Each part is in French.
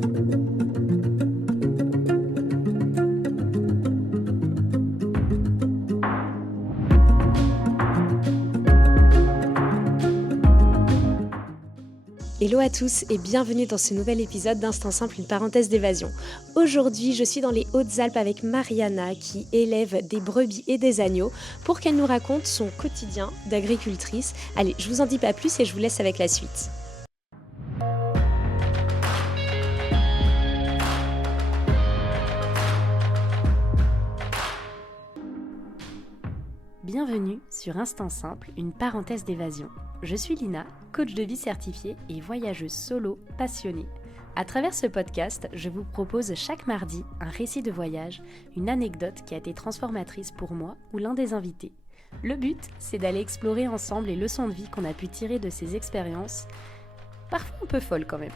Hello à tous et bienvenue dans ce nouvel épisode d'Instant Simple, une parenthèse d'évasion. Aujourd'hui, je suis dans les Hautes-Alpes avec Mariana qui élève des brebis et des agneaux pour qu'elle nous raconte son quotidien d'agricultrice. Allez, je vous en dis pas plus et je vous laisse avec la suite. Bienvenue sur Instant Simple, une parenthèse d'évasion. Je suis Lina, coach de vie certifiée et voyageuse solo passionnée. À travers ce podcast, je vous propose chaque mardi un récit de voyage, une anecdote qui a été transformatrice pour moi ou l'un des invités. Le but, c'est d'aller explorer ensemble les leçons de vie qu'on a pu tirer de ces expériences, parfois un peu folles quand même.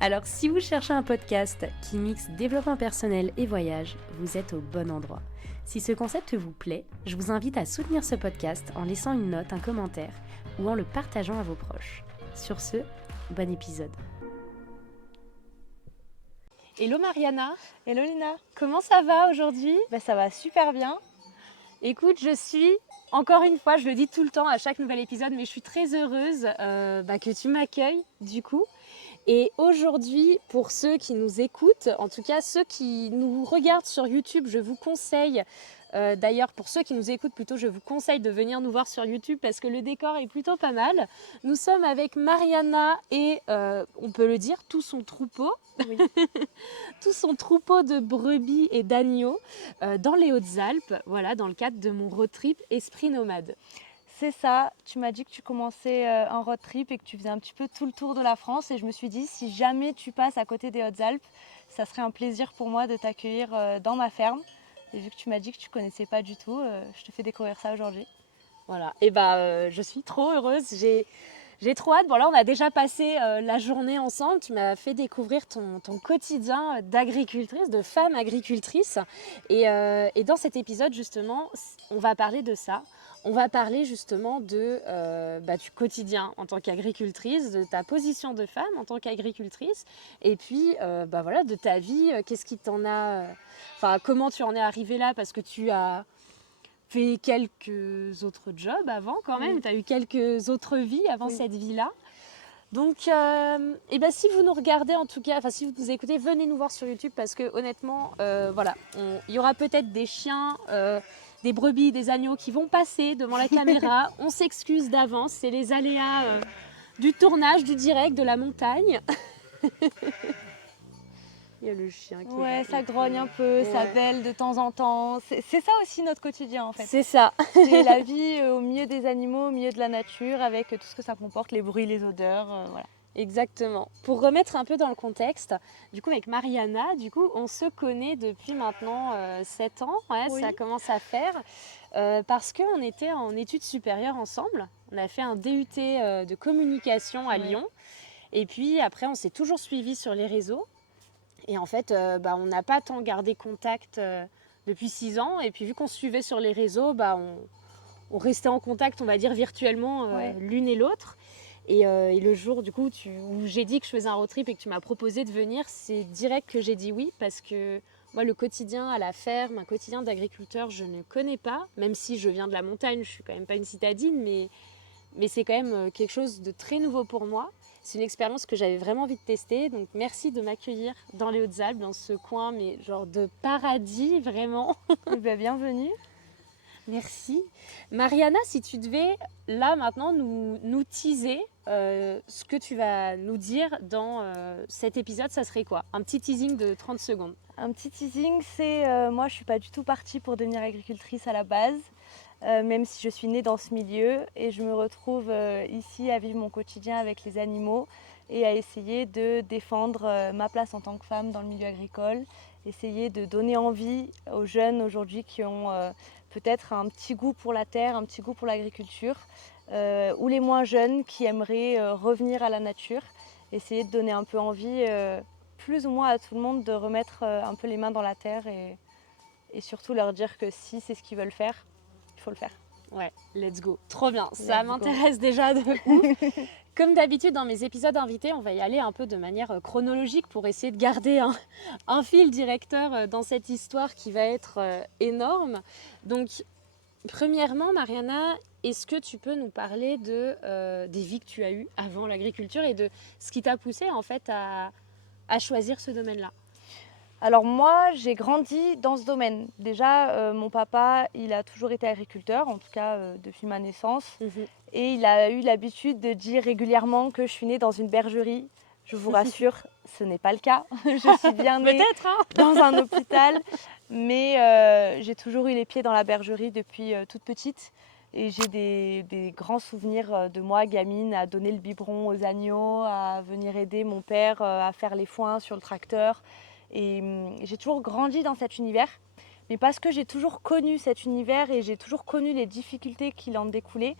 Alors si vous cherchez un podcast qui mixe développement personnel et voyage, vous êtes au bon endroit. Si ce concept vous plaît, je vous invite à soutenir ce podcast en laissant une note, un commentaire ou en le partageant à vos proches. Sur ce, bon épisode. Hello Mariana. Hello Lina. Comment ça va aujourd'hui ? Ça va super bien. Écoute, je suis, encore une fois, je le dis tout le temps à chaque nouvel épisode, mais je suis très heureuse que tu m'accueilles du coup. Et aujourd'hui, pour ceux qui nous écoutent, en tout cas ceux qui nous regardent sur YouTube, je vous conseille, d'ailleurs pour ceux qui nous écoutent plutôt, je vous conseille de venir nous voir sur YouTube parce que le décor est plutôt pas mal. Nous sommes avec Mariana et, on peut le dire, tout son troupeau, oui. Tout son troupeau de brebis et d'agneaux dans les Hautes-Alpes, voilà, dans le cadre de mon road trip Esprit Nomade. C'est ça, tu m'as dit que tu commençais un road trip et que tu faisais un petit peu tout le tour de la France et je me suis dit si jamais tu passes à côté des Hautes-Alpes, ça serait un plaisir pour moi de t'accueillir dans ma ferme. Et vu que tu m'as dit que tu ne connaissais pas du tout, je te fais découvrir ça aujourd'hui. Voilà, et je suis trop heureuse, j'ai trop hâte. Bon là on a déjà passé la journée ensemble, tu m'as fait découvrir ton quotidien d'agricultrice, de femme agricultrice. Et dans cet épisode justement, on va parler de ça. On va parler justement du quotidien en tant qu'agricultrice, de ta position de femme en tant qu'agricultrice, et puis de ta vie, qu'est-ce qui t'en a... comment tu en es arrivée là, parce que tu as fait quelques autres jobs avant quand même, tu as eu quelques autres vies avant cette vie-là. Donc, si vous nous regardez en tout cas, si vous nous écoutez, venez nous voir sur YouTube parce que honnêtement, il y aura peut-être des chiens... des brebis, des agneaux qui vont passer devant la caméra. On s'excuse d'avance, c'est les aléas du tournage, du direct, de la montagne. Il y a le chien qui est ça grogne un peu, ça bêle de temps en temps. C'est ça aussi notre quotidien en fait. C'est ça. C'est la vie au milieu des animaux, au milieu de la nature, avec tout ce que ça comporte, les bruits, les odeurs, voilà. Exactement. Pour remettre un peu dans le contexte, du coup avec Mariana, on se connaît depuis maintenant 7 ans, oui. Ça commence à faire, parce qu'on était en études supérieures ensemble. On a fait un DUT de communication à Lyon, et puis après on s'est toujours suivis sur les réseaux. Et en fait, on n'a pas tant gardé contact depuis 6 ans, et puis vu qu'on se suivait sur les réseaux, on restait en contact, on va dire virtuellement l'une et l'autre. Et le jour du coup où j'ai dit que je faisais un road trip et que tu m'as proposé de venir, c'est direct que j'ai dit oui parce que moi le quotidien à la ferme, un quotidien d'agriculteur, je ne connais pas, même si je viens de la montagne, je suis quand même pas une citadine, mais c'est quand même quelque chose de très nouveau pour moi. C'est une expérience que j'avais vraiment envie de tester, donc merci de m'accueillir dans les Hautes-Alpes, dans ce coin, mais genre de paradis vraiment. Bienvenue. Merci. Mariana, si tu devais, là, maintenant, nous teaser ce que tu vas nous dire dans cet épisode, ça serait quoi ? Un petit teasing de 30 secondes. Un petit teasing, c'est... moi, je ne suis pas du tout partie pour devenir agricultrice à la base, même si je suis née dans ce milieu. Et je me retrouve ici à vivre mon quotidien avec les animaux et à essayer de défendre ma place en tant que femme dans le milieu agricole. Essayer de donner envie aux jeunes aujourd'hui qui ont... peut-être un petit goût pour la terre, un petit goût pour l'agriculture, ou les moins jeunes qui aimeraient revenir à la nature, essayer de donner un peu envie, plus ou moins à tout le monde, de remettre un peu les mains dans la terre et surtout leur dire que si c'est ce qu'ils veulent faire, il faut le faire. Ouais, let's go. Trop bien, ça m'intéresse déjà de ouf. Comme d'habitude dans mes épisodes invités, on va y aller un peu de manière chronologique pour essayer de garder un fil directeur dans cette histoire qui va être énorme. Donc, premièrement, Mariana, est-ce que tu peux nous parler des vies que tu as eues avant l'agriculture et de ce qui t'a poussé en fait à choisir ce domaine-là? Alors moi, j'ai grandi dans ce domaine. Déjà, mon papa, il a toujours été agriculteur, en tout cas depuis ma naissance. Et il a eu l'habitude de dire régulièrement que je suis née dans une bergerie. Je vous rassure, ce n'est pas le cas. Je suis bien née Peut-être, hein. dans un hôpital. Mais j'ai toujours eu les pieds dans la bergerie depuis toute petite. Et j'ai des grands souvenirs de moi, gamine, à donner le biberon aux agneaux, à venir aider mon père à faire les foins sur le tracteur. Et j'ai toujours grandi dans cet univers. Mais parce que j'ai toujours connu cet univers et j'ai toujours connu les difficultés qu'il en découlait,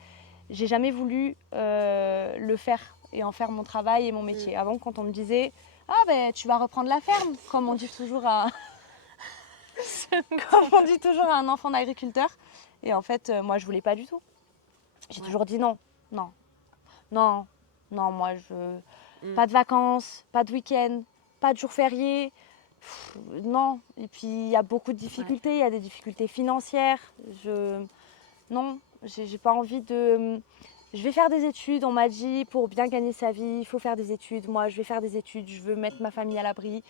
j'ai jamais voulu le faire et en faire mon travail et mon métier. Avant, quand on me disait « Ah ben tu vas reprendre la ferme », comme on dit toujours à un enfant d'agriculteur. Et en fait, moi je voulais pas du tout. J'ai toujours dit non, non, non, non, moi je... Pas de vacances, pas de week-end, pas de jours fériés. Non, et puis il y a beaucoup de difficultés, il y a des difficultés financières. Non, j'ai pas envie de... Je vais faire des études, on m'a dit pour bien gagner sa vie, il faut faire des études. Moi, je vais faire des études, je veux mettre ma famille à l'abri.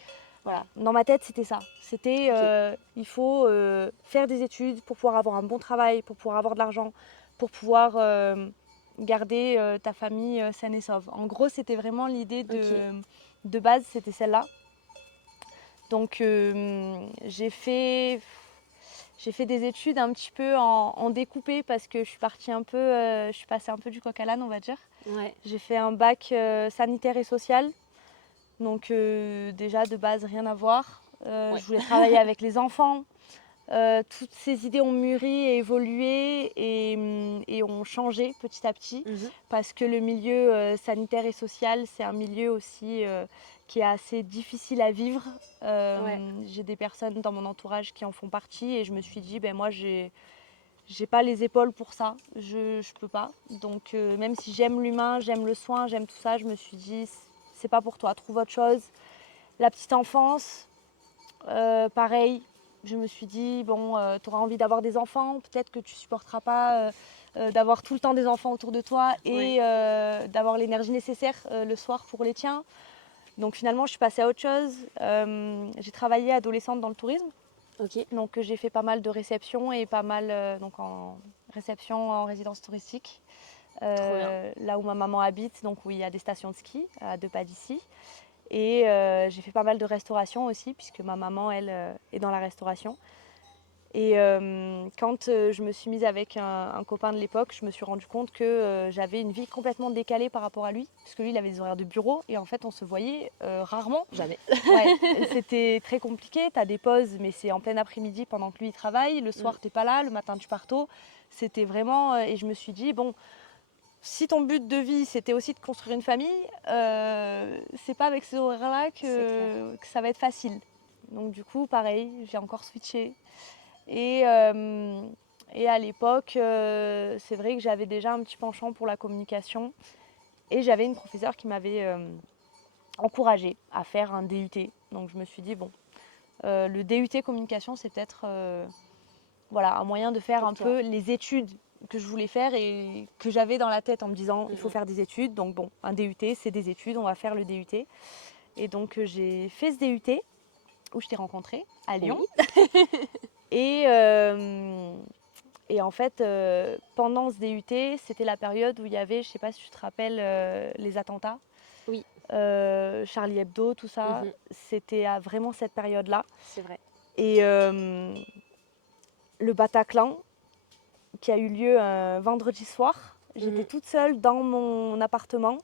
Voilà, dans ma tête, c'était ça. C'était il faut faire des études pour pouvoir avoir un bon travail, pour pouvoir avoir de l'argent, pour pouvoir garder ta famille saine et sauve. En gros, c'était vraiment l'idée de base, c'était celle-là. Donc j'ai fait des études un petit peu en découpé parce que je suis partie un peu, je suis passée un peu du coq à l'âne, on va dire. Ouais. J'ai fait un bac sanitaire et social. Donc déjà de base rien à voir. Je voulais travailler avec les enfants. Toutes ces idées ont mûri et évolué et ont changé petit à petit parce que le milieu sanitaire et social, c'est un milieu aussi qui est assez difficile à vivre. J'ai des personnes dans mon entourage qui en font partie et je me suis dit, ben moi j'ai pas les épaules pour ça, je peux pas. Donc même si j'aime l'humain, j'aime le soin, j'aime tout ça, je me suis dit, c'est pas pour toi, trouve autre chose. La petite enfance, pareil. Je me suis dit, bon, tu auras envie d'avoir des enfants, peut-être que tu ne supporteras pas d'avoir tout le temps des enfants autour de toi et d'avoir l'énergie nécessaire le soir pour les tiens. Donc finalement, je suis passée à autre chose. J'ai travaillé adolescente dans le tourisme. Donc j'ai fait pas mal de réceptions et pas mal donc en réception en résidence touristique. Là où ma maman habite, donc où il y a des stations de ski à 2 pas d'ici. Et j'ai fait pas mal de restauration aussi, puisque ma maman, elle, est dans la restauration. Et quand je me suis mise avec un copain de l'époque, je me suis rendu compte que j'avais une vie complètement décalée par rapport à lui. Parce que lui, il avait des horaires de bureau et en fait, on se voyait rarement. Jamais. C'était très compliqué. Tu as des pauses, mais c'est en plein après-midi pendant que lui, il travaille. Le soir, tu n'es pas là. Le matin, tu pars tôt. C'était vraiment... et je me suis dit, bon... Si ton but de vie c'était aussi de construire une famille, c'est pas avec ces horaires-là que ça va être facile. Donc du coup, pareil, j'ai encore switché. Et à l'époque, c'est vrai que j'avais déjà un petit penchant pour la communication. Et j'avais une professeure qui m'avait encouragée à faire un DUT. Donc je me suis dit, bon, le DUT communication, c'est peut-être voilà, un moyen de faire un peu les études que je voulais faire et que j'avais dans la tête en me disant il faut faire des études. Donc bon, un DUT, c'est des études, on va faire le DUT. Et donc j'ai fait ce DUT où je t'ai rencontré à Lyon. Et en fait, pendant ce DUT, c'était la période où il y avait, je ne sais pas si tu te rappelles, les attentats. Oui. Charlie Hebdo, tout ça. C'était à vraiment cette période-là. C'est vrai. Et le Bataclan, qui a eu lieu un vendredi soir. J'étais toute seule dans mon appartement,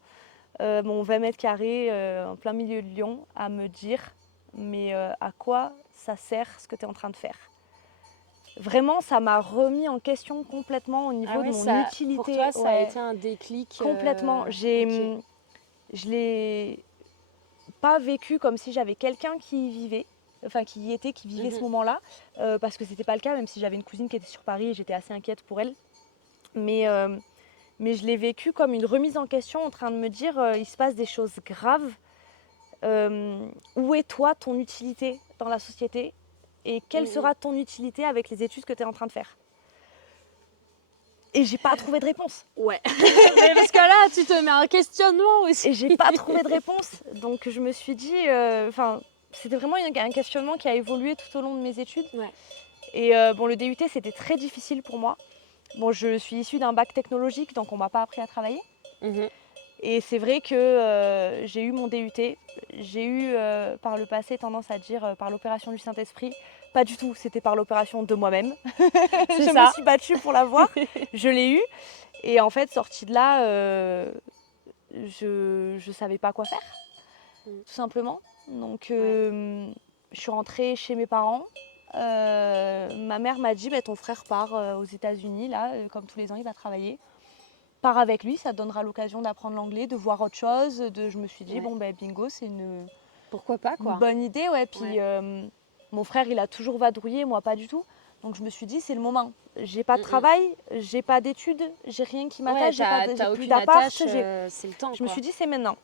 mon 20 mètres carrés en plein milieu de Lyon, à me dire mais à quoi ça sert ce que tu es en train de faire? Vraiment, ça m'a remis en question complètement au niveau de mon utilité. Pour toi, ça a été un déclic complètement. Je l'ai pas vécu comme si j'avais quelqu'un qui y vivait. Enfin, qui y était, qui vivait ce moment-là, parce que c'était pas le cas, même si j'avais une cousine qui était sur Paris et j'étais assez inquiète pour elle. Mais mais je l'ai vécu comme une remise en question en train de me dire il se passe des choses graves. Où est toi ton utilité dans la société et quelle sera ton utilité avec les études que tu es en train de faire? Et j'ai pas trouvé de réponse. Ouais. Mais parce que là, tu te mets un questionnement aussi. Et j'ai pas trouvé de réponse. Donc je me suis dit, c'était vraiment un questionnement qui a évolué tout au long de mes études. Ouais. Et bon, le DUT, c'était très difficile pour moi. Bon, je suis issue d'un bac technologique, donc on m'a pas appris à travailler. Et c'est vrai que j'ai eu mon DUT. J'ai eu par le passé tendance à dire par l'opération du Saint-Esprit. Pas du tout, c'était par l'opération de moi-même. Je me suis battue pour l'avoir, je l'ai eu. Et en fait, sortie de là, je ne savais pas quoi faire, tout simplement. Donc je suis rentrée chez mes parents. Ma mère m'a dit, ton frère part aux États-Unis, là, comme tous les ans, il va travailler. Pars avec lui, ça te donnera l'occasion d'apprendre l'anglais, de voir autre chose. Je me suis dit, bingo, c'est pourquoi pas, quoi. Une bonne idée. Ouais. Puis mon frère, il a toujours vadrouillé, moi pas du tout. Donc je me suis dit, c'est le moment. J'ai pas de travail, j'ai pas d'études, j'ai rien qui m'attache, j'ai plus d'appart. C'est le temps. Je me suis dit, c'est maintenant.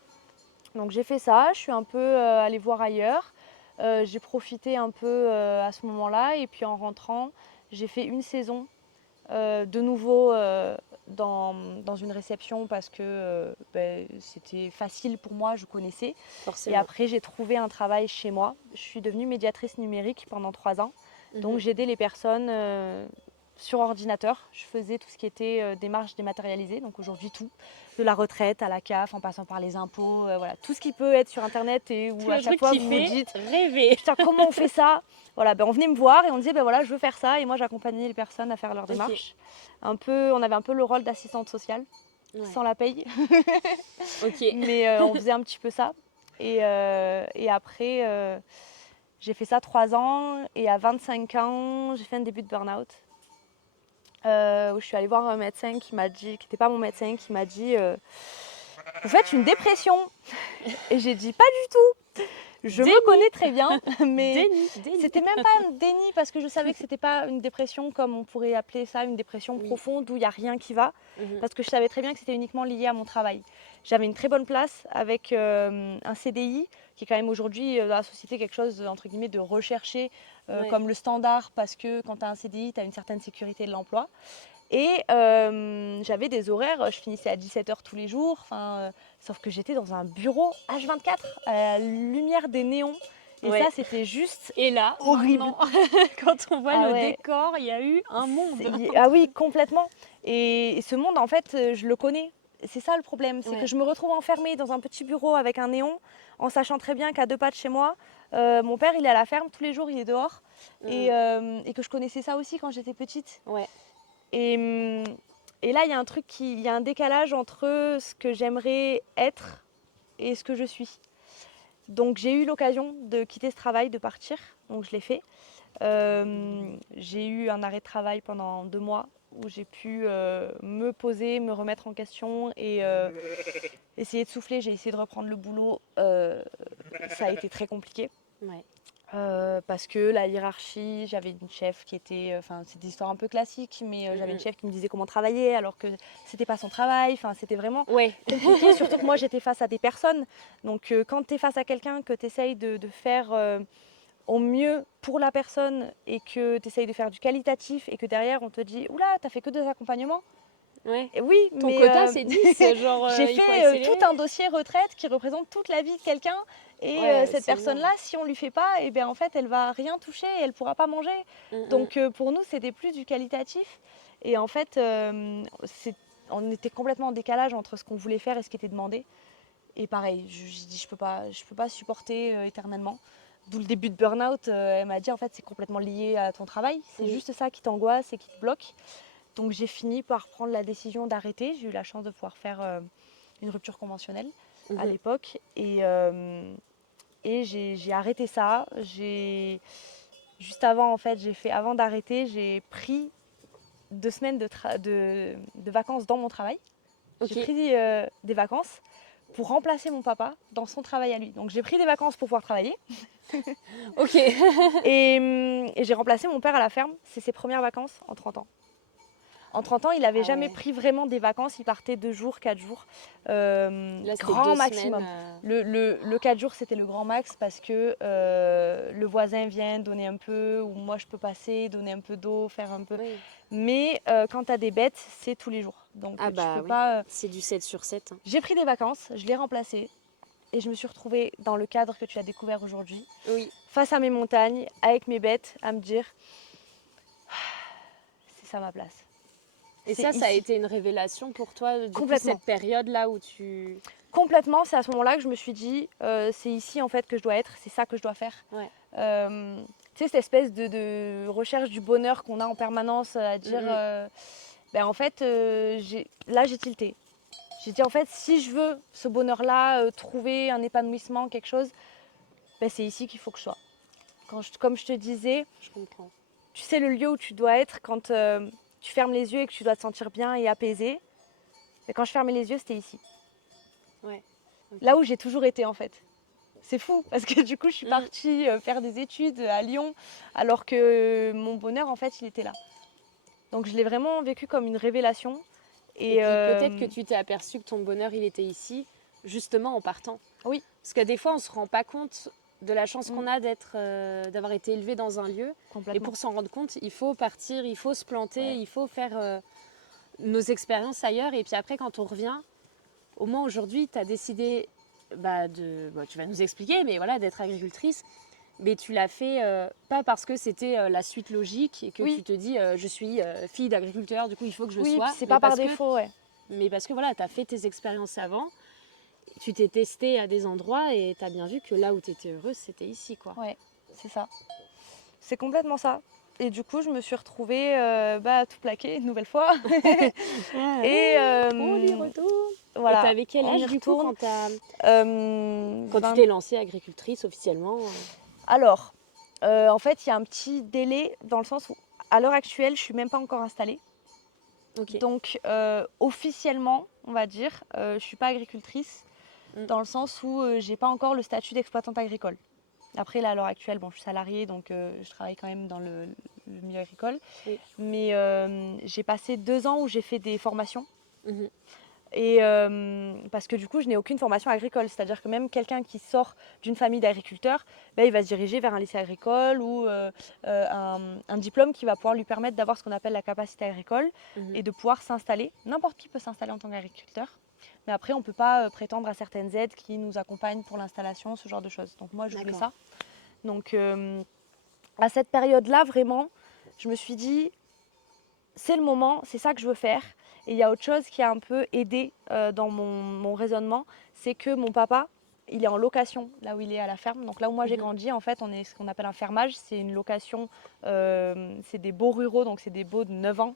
Donc j'ai fait ça, je suis un peu allée voir ailleurs. J'ai profité un peu à ce moment-là. Et puis en rentrant, j'ai fait une saison de nouveau dans une réception parce que c'était facile pour moi, je connaissais. Forcément. Et après, j'ai trouvé un travail chez moi. Je suis devenue médiatrice numérique pendant 3 ans. Donc j'aidais les personnes sur ordinateur. Je faisais tout ce qui était démarche dématérialisée, donc aujourd'hui tout, de la retraite à la CAF, en passant par les impôts, voilà, tout ce qui peut être sur internet et où à chaque fois vous vous dites rêver. Putain, comment on fait ça? Voilà, on venait me voir et on disait voilà, je veux faire ça, et moi j'accompagnais les personnes à faire leur démarche. On avait un peu le rôle d'assistante sociale, sans la paye. Mais on faisait un petit peu ça. Et après, j'ai fait ça 3 ans, et à 25 ans, j'ai fait un début de burn-out. Où je suis allée voir un médecin qui n'était pas mon médecin, qui m'a dit vous faites une dépression. Et j'ai dit pas du tout. Je me connais très bien, mais c'était même pas un déni, parce que je savais que c'était pas une dépression comme on pourrait appeler ça, une dépression profonde où il n'y a rien qui va, parce que je savais très bien que c'était uniquement lié à mon travail. J'avais une très bonne place avec un CDI, qui est quand même aujourd'hui dans la société quelque chose entre guillemets de recherché comme le standard, parce que quand tu as un CDI, tu as une certaine sécurité de l'emploi. Et j'avais des horaires, je finissais à 17h tous les jours, sauf que j'étais dans un bureau H24 à la lumière des néons. Et ça, c'était juste horrible. Quand on voit le décor, il y a eu un monde. Ah oui, complètement. Et ce monde, en fait, je le connais. C'est ça le problème, c'est que je me retrouve enfermée dans un petit bureau avec un néon, en sachant très bien qu'à 2 pas de chez moi, mon père, il est à la ferme, tous les jours, il est dehors. Et que je connaissais ça aussi quand j'étais petite. Et là, il y a il y a un décalage entre ce que j'aimerais être et ce que je suis. Donc j'ai eu l'occasion de quitter ce travail, de partir, donc je l'ai fait. J'ai eu un arrêt de travail pendant 2 mois où j'ai pu me poser, me remettre en question et essayer de souffler. J'ai essayé de reprendre le boulot, ça a été très compliqué. Parce que la hiérarchie, j'avais une chef qui était, c'est des histoires un peu classiques, mais j'avais une chef qui me disait comment travailler alors que c'était pas son travail, c'était vraiment compliqué, surtout que moi j'étais face à des personnes. Donc quand tu es face à quelqu'un, que tu essayes de faire au mieux pour la personne et que tu essayes de faire du qualitatif et que derrière on te dit oula, t'as fait que 2 accompagnements. Et oui, ton quota c'est 10, genre j'ai fait tout un dossier retraite qui représente toute la vie de quelqu'un. Et cette personne-là, si on ne lui fait pas, en fait, elle va rien toucher et elle ne pourra pas manger. Donc pour nous, c'était plus du qualitatif. Et en fait, on était complètement en décalage entre ce qu'on voulait faire et ce qui était demandé. Et pareil, je dis, je peux pas supporter éternellement. D'où le début de burn-out. Elle m'a dit, en fait, c'est complètement lié à ton travail. C'est juste ça qui t'angoisse et qui te bloque. Donc j'ai fini par prendre la décision d'arrêter. J'ai eu la chance de pouvoir faire une rupture conventionnelle à l'époque. Et j'ai arrêté ça. Juste avant, en fait, avant d'arrêter, j'ai pris 2 semaines de vacances dans mon travail. J'ai pris des vacances pour remplacer mon papa dans son travail à lui. Donc j'ai pris des vacances pour pouvoir travailler. Et j'ai remplacé mon père à la ferme. C'est ses premières vacances en 30 ans. En 30 ans, il n'avait Ah jamais ouais. pris vraiment des vacances. Il partait 2 jours, 4 jours, Là, c'était grand 2 maximum. semaines. Le 4 jours, c'était le grand max parce que le voisin vient donner un peu, ou moi je peux passer, donner un peu d'eau, faire un peu. Oui. Mais quand tu as des bêtes, c'est tous les jours. Donc Ah tu bah peux oui, pas. c'est du 7 sur 7. J'ai pris des vacances, je l'ai remplacé et je me suis retrouvée dans le cadre que tu as découvert aujourd'hui, Oui. face à mes montagnes, avec mes bêtes, à me dire c'est ça ma place. Et C'est ça a ici. été une révélation pour toi, du coup, Complètement. cette période-là où tu... Complètement, c'est à ce moment-là que je me suis dit, c'est ici en fait que je dois être, c'est ça que je dois faire. Ouais. Tu sais, cette espèce de recherche du bonheur qu'on a en permanence à dire, ben en fait, là j'ai tilté. J'ai dit en fait, si je veux ce bonheur-là, trouver un épanouissement, quelque chose, ben, c'est ici qu'il faut que je sois. Comme je te disais, Je comprends. tu sais le lieu où tu dois être quand tu fermes les yeux et que tu dois te sentir bien et apaisé. Mais quand je fermais les yeux, c'était ici. Ouais. Okay. Là où j'ai toujours été en fait. C'est fou parce que du coup je suis partie faire des études à Lyon alors que mon bonheur en fait il était là. Donc je l'ai vraiment vécu comme une révélation. Et puis peut-être que tu t'es aperçu que ton bonheur il était ici justement en partant. Oui. Parce que des fois on se rend pas compte de la chance qu'on a d'avoir été élevé dans un lieu. Et pour s'en rendre compte, il faut partir, il faut se planter, il faut faire nos expériences ailleurs. Et puis après quand on revient, au moins aujourd'hui tu as décidé tu vas nous expliquer, mais voilà, d'être agricultrice. Mais tu l'as fait pas parce que c'était la suite logique et que tu te dis je suis fille d'agriculteur, du coup il faut que je le sois. Oui, c'est pas par défaut, Mais parce que voilà, tu as fait tes expériences avant, tu t'es testée à des endroits et tu as bien vu que là où tu étais heureuse, c'était ici, quoi. Ouais, c'est ça. C'est complètement ça. Et du coup, je me suis retrouvée à tout plaquer une nouvelle fois. Et on y retourne. Voilà. Et t'avais quel âge du coup quand tu t'es lancée agricultrice officiellement Alors, en fait, il y a un petit délai dans le sens où, à l'heure actuelle, je suis même pas encore installée. Okay. Donc, officiellement, on va dire, je suis pas agricultrice dans le sens où j'ai pas encore le statut d'exploitante agricole. Après, là, à l'heure actuelle, bon, je suis salariée, donc je travaille quand même dans le milieu agricole. Oui. Mais j'ai passé 2 ans où j'ai fait des formations. Et parce que du coup, je n'ai aucune formation agricole. C'est-à-dire que même quelqu'un qui sort d'une famille d'agriculteurs, il va se diriger vers un lycée agricole ou un diplôme qui va pouvoir lui permettre d'avoir ce qu'on appelle la capacité agricole et de pouvoir s'installer. N'importe qui peut s'installer en tant qu'agriculteur. Mais après, on ne peut pas prétendre à certaines aides qui nous accompagnent pour l'installation, ce genre de choses. Donc moi, je voulais ça. Donc à cette période-là, vraiment, je me suis dit, c'est le moment, c'est ça que je veux faire. Et il y a autre chose qui a un peu aidé dans mon raisonnement, c'est que mon papa, il est en location là où il est à la ferme. Donc là où moi j'ai grandi, en fait, on est ce qu'on appelle un fermage. C'est une location, c'est des baux ruraux, donc c'est des baux de 9 ans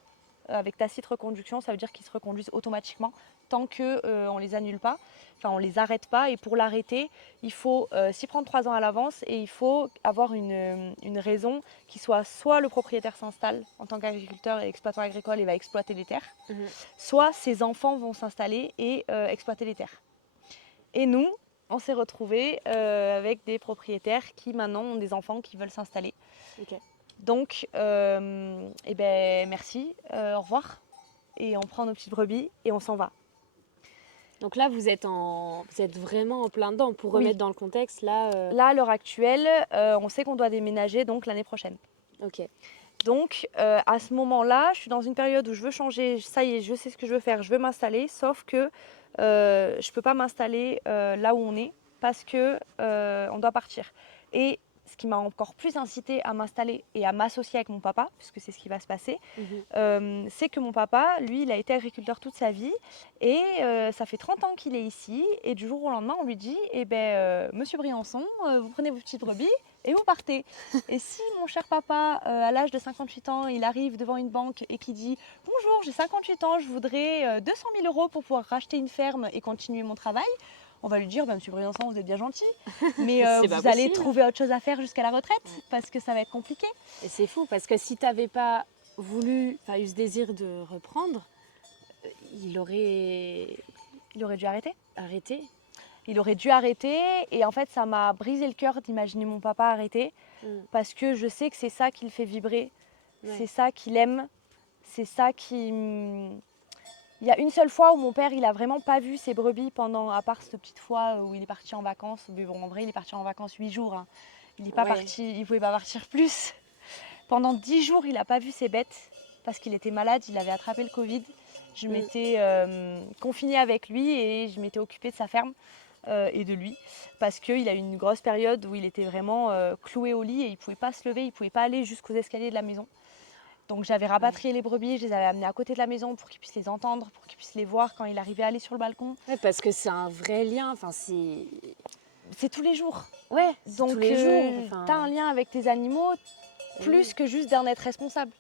avec tacite reconduction. Ça veut dire qu'ils se reconduisent automatiquement tant qu'on ne les annule pas, enfin on ne les arrête pas. Et pour l'arrêter, il faut s'y prendre 3 ans à l'avance et il faut avoir une raison qui soit le propriétaire s'installe en tant qu'agriculteur et exploitant agricole et va exploiter les terres, soit ses enfants vont s'installer et exploiter les terres. Et nous, on s'est retrouvés avec des propriétaires qui maintenant ont des enfants qui veulent s'installer. Okay. Donc, merci, au revoir. Et on prend nos petites brebis et on s'en va. Donc là, vous êtes vraiment en plein dedans. Pour remettre dans le contexte, là... Là, à l'heure actuelle, on sait qu'on doit déménager donc l'année prochaine. Ok. Donc, à ce moment-là, je suis dans une période où je veux changer. Ça y est, je sais ce que je veux faire. Je veux m'installer, sauf que je ne peux pas m'installer là où on est parce que on doit partir. Et ce qui m'a encore plus incité à m'installer et à m'associer avec mon papa, puisque c'est ce qui va se passer, c'est que mon papa, lui, il a été agriculteur toute sa vie et ça fait 30 ans qu'il est ici. Et du jour au lendemain, on lui dit, Monsieur Briançon, vous prenez vos petites brebis et vous partez. Et si mon cher papa, à l'âge de 58 ans, il arrive devant une banque et qui dit « Bonjour, j'ai 58 ans, je voudrais 200 000 € pour pouvoir racheter une ferme et continuer mon travail », on va lui dire Monsieur Briançon, vous êtes bien gentil, mais vous allez trouver autre chose à faire jusqu'à la retraite parce que ça va être compliqué. Et c'est fou parce que si tu n'avais pas eu ce désir de reprendre, il aurait dû arrêter. Il aurait dû arrêter et en fait ça m'a brisé le cœur d'imaginer mon papa arrêter parce que je sais que c'est ça qui le fait vibrer, c'est ça qu'il aime, c'est ça qui... Il y a une seule fois où mon père, il a vraiment pas vu ses brebis pendant, à part cette petite fois où il est parti en vacances. Mais bon, en vrai, il est parti en vacances 8 jours. Hein. Il n'est pas parti, il pouvait pas partir plus. Pendant 10 jours, il n'a pas vu ses bêtes parce qu'il était malade, il avait attrapé le Covid. Je m'étais confinée avec lui et je m'étais occupée de sa ferme et de lui parce qu'il a eu une grosse période où il était vraiment cloué au lit et il ne pouvait pas se lever, il ne pouvait pas aller jusqu'aux escaliers de la maison. Donc j'avais rapatrié les brebis, je les avais amenées à côté de la maison pour qu'il puisse les entendre, pour qu'il puisse les voir quand il arrivait à aller sur le balcon. Ouais, parce que c'est un vrai lien, enfin c'est tous les jours. Ouais, donc tous les jours. Tu as un lien avec tes animaux plus que juste d'en être responsable.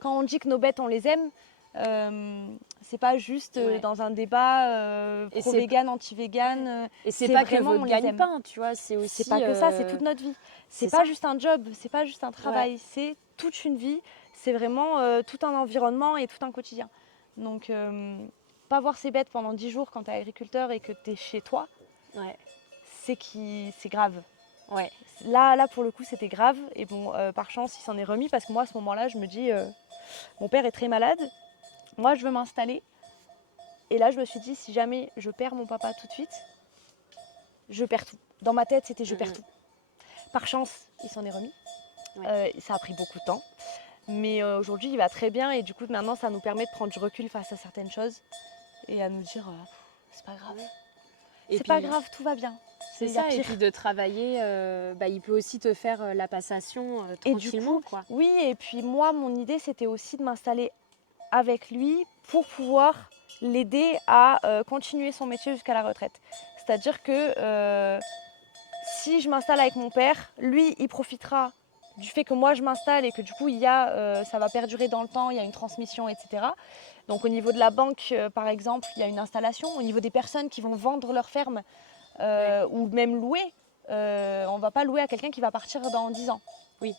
Quand on dit que nos bêtes on les aime, c'est pas juste dans un débat pro-vegan, anti-vegan. Et c'est pas que votre gagne-pain, tu vois, c'est aussi... C'est pas que ça, c'est toute notre vie. C'est pas juste un job, c'est pas juste un travail, c'est toute une vie. C'est vraiment tout un environnement et tout un quotidien. Donc, pas voir ces bêtes pendant 10 jours quand tu es agriculteur et que tu es chez toi, c'est grave. Ouais. Là, pour le coup, c'était grave. Et bon, par chance, il s'en est remis parce que moi, à ce moment-là, je me dis, mon père est très malade. Moi, je veux m'installer. Et là, je me suis dit, si jamais je perds mon papa tout de suite, je perds tout. Dans ma tête, c'était je perds tout. Par chance, il s'en est remis. Ça a pris beaucoup de temps. Mais aujourd'hui, il va très bien et du coup, maintenant, ça nous permet de prendre du recul face à certaines choses et à nous dire, c'est pas grave. C'est pas grave, tout va bien. C'est ça, et puis de travailler, il peut aussi te faire la passation tranquillement. Et du coup, oui, et puis moi, mon idée, c'était aussi de m'installer avec lui pour pouvoir l'aider à continuer son métier jusqu'à la retraite. C'est-à-dire que si je m'installe avec mon père, lui, il profitera du fait que moi je m'installe et que du coup ça va perdurer dans le temps, il y a une transmission, etc. Donc au niveau de la banque, par exemple, il y a une installation. Au niveau des personnes qui vont vendre leur ferme ou même louer, on ne va pas louer à quelqu'un qui va partir dans 10 ans. Oui.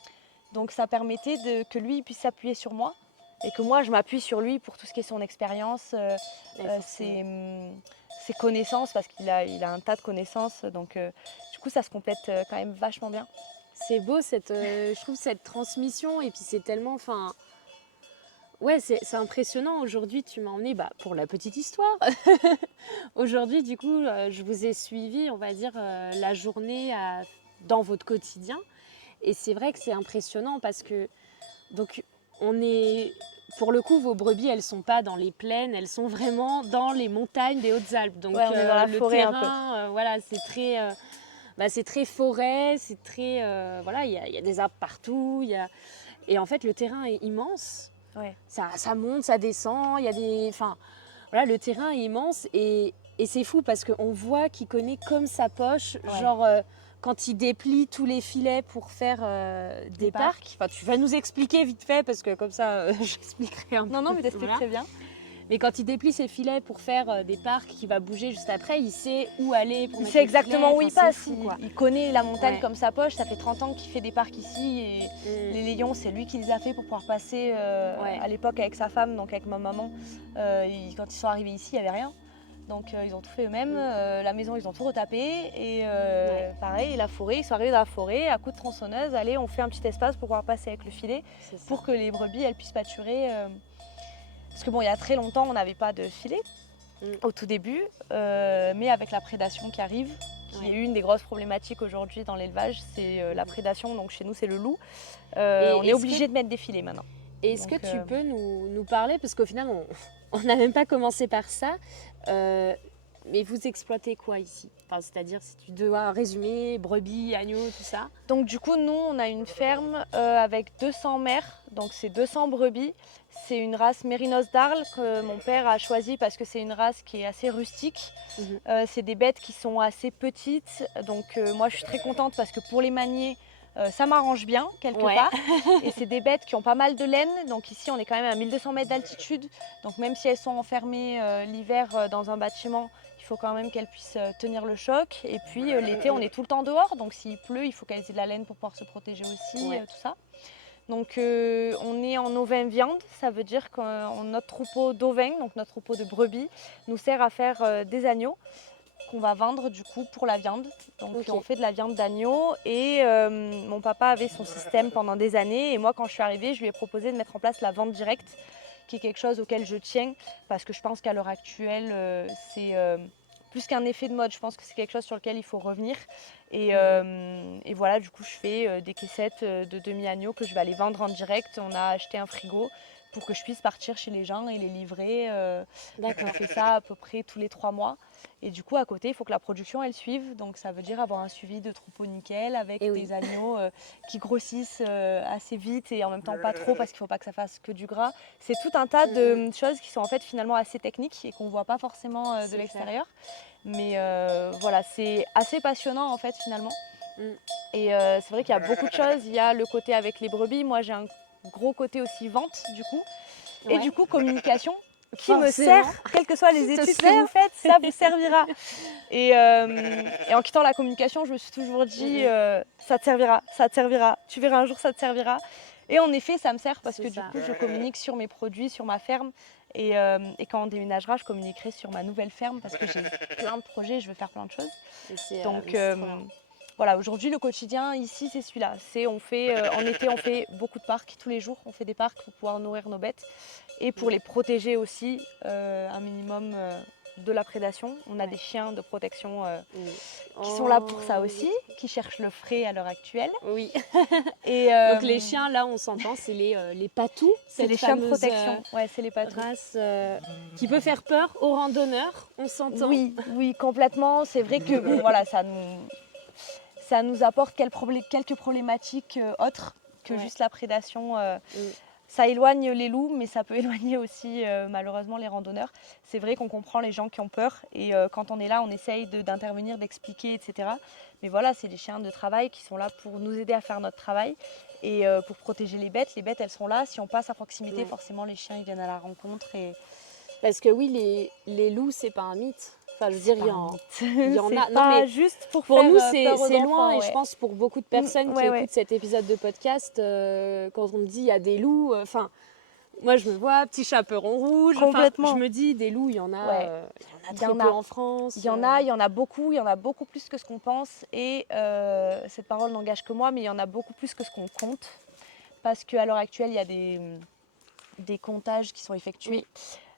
Donc ça permettait que lui puisse s'appuyer sur moi et que moi je m'appuie sur lui pour tout ce qui est son expérience, ses connaissances, parce qu'il a un tas de connaissances. Donc du coup ça se complète quand même vachement bien. C'est beau, je trouve, cette transmission, et puis c'est tellement, c'est impressionnant. Aujourd'hui, tu m'as emmené, pour la petite histoire. Aujourd'hui, du coup, je vous ai suivi, on va dire, la journée dans votre quotidien. Et c'est vrai que c'est impressionnant parce que, donc, pour le coup, vos brebis, elles sont pas dans les plaines, elles sont vraiment dans les montagnes des Hautes-Alpes. Donc, on est dans la forêt terrain, c'est très... c'est très forêt, c'est très... il y a des arbres partout. Et en fait, le terrain est immense. Ouais. Ça monte, ça descend. Il y a des... le terrain est immense. Et c'est fou parce qu'on voit qu'il connaît comme sa poche. Ouais. Genre, quand il déplie tous les filets pour faire des parcs. Tu vas nous expliquer vite fait parce que comme ça, j'expliquerai un peu. Non, mais t'expliques très bien. Mais quand il déplie ses filets pour faire des parcs qui va bouger juste après, il sait où aller pour il sait exactement où il passe. Fou, il connaît la montagne comme sa poche. Ça fait 30 ans qu'il fait des parcs ici. Et les Layons, c'est lui qui les a fait pour pouvoir passer à l'époque avec sa femme, donc avec ma maman. Quand ils sont arrivés ici, il n'y avait rien. Donc ils ont tout fait eux-mêmes. La maison, ils ont tout retapé. Et pareil, la forêt, ils sont arrivés dans la forêt à coups de tronçonneuse. Allez, on fait un petit espace pour pouvoir passer avec le filet pour que les brebis, elles puissent pâturer. Parce que il y a très longtemps, on n'avait pas de filet au tout début, mais avec la prédation qui arrive, qui est une des grosses problématiques aujourd'hui dans l'élevage, c'est la prédation. Donc chez nous, c'est le loup. On est obligé de mettre des filets maintenant. Est-ce que tu peux nous parler, parce qu'au final, on n'a même pas commencé par ça, mais vous exploitez quoi ici? C'est-à-dire, si tu dois résumer, brebis, agneaux, tout ça. Donc du coup, nous, on a une ferme avec 200 mères, donc c'est 200 brebis. C'est une race Mérinos d'Arles que mon père a choisie parce que c'est une race qui est assez rustique. C'est des bêtes qui sont assez petites, donc moi je suis très contente parce que pour les manier, ça m'arrange bien quelque part. Et c'est des bêtes qui ont pas mal de laine, donc ici on est quand même à 1200 mètres d'altitude. Donc même si elles sont enfermées l'hiver dans un bâtiment, il faut quand même qu'elles puissent tenir le choc. Et puis l'été on est tout le temps dehors, donc s'il pleut, il faut qu'elles aient de la laine pour pouvoir se protéger aussi, tout ça. Donc on est en ovin viande, ça veut dire que notre troupeau d'ovins, donc notre troupeau de brebis, nous sert à faire des agneaux qu'on va vendre du coup pour la viande. Donc on fait de la viande d'agneau et mon papa avait son système pendant des années et moi quand je suis arrivée, je lui ai proposé de mettre en place la vente directe qui est quelque chose auquel je tiens parce que je pense qu'à l'heure actuelle, c'est plus qu'un effet de mode. Je pense que c'est quelque chose sur lequel il faut revenir. Et voilà, du coup, je fais des caissettes de demi-agneau que je vais aller vendre en direct. On a acheté un frigo pour que je puisse partir chez les gens et les livrer. On fait ça à peu près tous les 3 mois. Et du coup, à côté, il faut que la production, elle suive. Donc, ça veut dire avoir un suivi de troupeau nickel avec des agneaux qui grossissent assez vite et en même temps pas trop parce qu'il ne faut pas que ça fasse que du gras. C'est tout un tas de choses qui sont en fait finalement assez techniques et qu'on ne voit pas forcément de l'extérieur. Mais voilà, c'est assez passionnant en fait finalement. Et c'est vrai qu'il y a beaucoup de choses. Il y a le côté avec les brebis. Moi, j'ai un gros côté aussi vente du coup. Et du coup, communication qui me sert, quelles que soient les études que vous faites, ça vous servira. Et en quittant la communication, je me suis toujours dit, ça te servira, tu verras un jour, ça te servira. Et en effet, ça me sert parce que du coup, je communique sur mes produits, sur ma ferme. Et quand on déménagera, je communiquerai sur ma nouvelle ferme parce que j'ai plein de projets, je veux faire plein de choses. Donc voilà, aujourd'hui, le quotidien ici, c'est celui-là. En été, on fait beaucoup de parcs tous les jours. On fait des parcs pour pouvoir nourrir nos bêtes et pour les protéger aussi un minimum de la prédation. On a des chiens de protection qui sont là pour ça aussi, qui cherchent le frais à l'heure actuelle. Oui. Et, donc les chiens, là, on s'entend, c'est les patous. C'est les chiens de protection. Ouais, c'est les patous. Race qui peut faire peur aux randonneurs, on s'entend. Oui, complètement. C'est vrai que bon, voilà, ça nous apporte quelques problématiques autres que juste la prédation. Ça éloigne les loups, mais ça peut éloigner aussi malheureusement les randonneurs. C'est vrai qu'on comprend les gens qui ont peur et quand on est là, on essaye d'intervenir, d'expliquer, etc. Mais voilà, c'est des chiens de travail qui sont là pour nous aider à faire notre travail et pour protéger les bêtes. Les bêtes, elles sont là. Si on passe à proximité, forcément, les chiens ils viennent à la rencontre. Parce que oui, les loups, c'est pas un mythe. Enfin, je veux dire, il y en a. Non, mais juste pour nous, c'est loin. Et je pense pour beaucoup de personnes qui écoutent cet épisode de podcast, quand on me dit il y a des loups, moi je me vois petit chaperon rouge. Complètement. Je me dis des loups, il y en a, très peu en France. Il y en a beaucoup plus que ce qu'on pense. Et cette parole n'engage que moi, mais il y en a beaucoup plus que ce qu'on compte. Parce qu'à l'heure actuelle, il y a des comptages qui sont effectués.